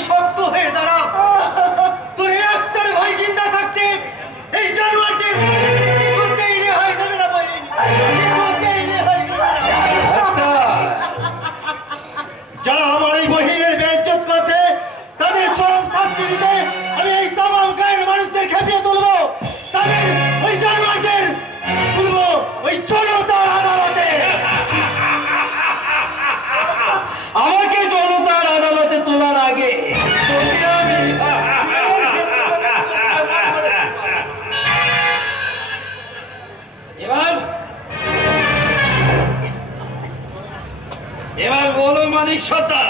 শক্ত হয়ে দাঁড়া। তোর একটার ভাই জিন্দা থাকতে এই জানোয়ারদের কিছুতেই রেহাই দেবে না বহিন, কিছুতেই রেহাই দেবে না। যারা আমার এই বহিনের বেইজ্জত করতে তাদের চরম শাস্তি দিতে আমি এই তামাম গায়ের মানুষদের খেপিয়ে তুলবো, তাদের ওই জানোয়ারদের তুলবো ওই জনতার আদালতে। আমাকে জনতার আদালতে তোলার আগে এবার বলো মানিক সর্দার,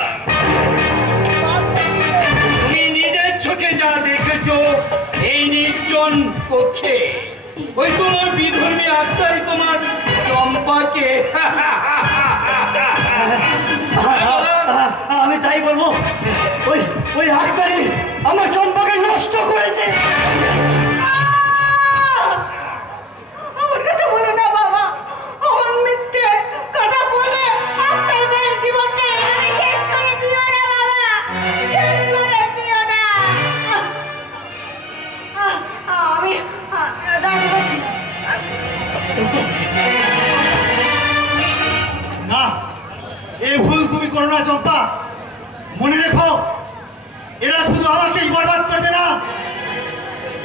তুমি নিজের চোখে যা দেখেছো এই নির্জন কক্ষে, ওই তোমার বিধর্মী আত্মাই তোমার চম্পাকে আমি তাই বলবো, ওই ওই আত্মারি আমার চম্পাকে নষ্ট করেছে। আমার কথা বলো না বাবা, আমার মিথ্যে কথা বলে আত্মার মেয়ের জীবনটা এভাবে শেষ করে দিও না বাবা, শেষ করে দিও না। আমি দাঁড়াতে পারছি না, এই ভুল তুমি করো না চম্পা। মনে রেখো, এরা শুধু আমাকেই বরবাদ করবে না,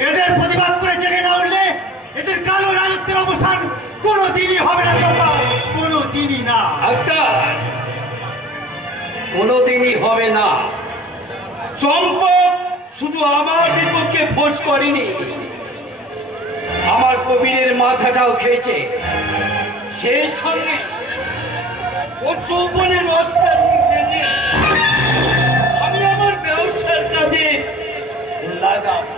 এদের প্রতিবাদ করে জেগে না উঠলে এদের কালো রাজত্বের অবসান কোনো দিনই হবে না চম্পা, কোনো দিনই না। কোনোদিনই হবে না। চম্পক শুধু আমার বিপক্ষে ফোঁস করেনি, আমার কবিরের মাথাটাও খেয়েছে, সেই সঙ্গে ও যৌবনের রসটা আমি আমার ব্যবসার কাজে লাগাবো।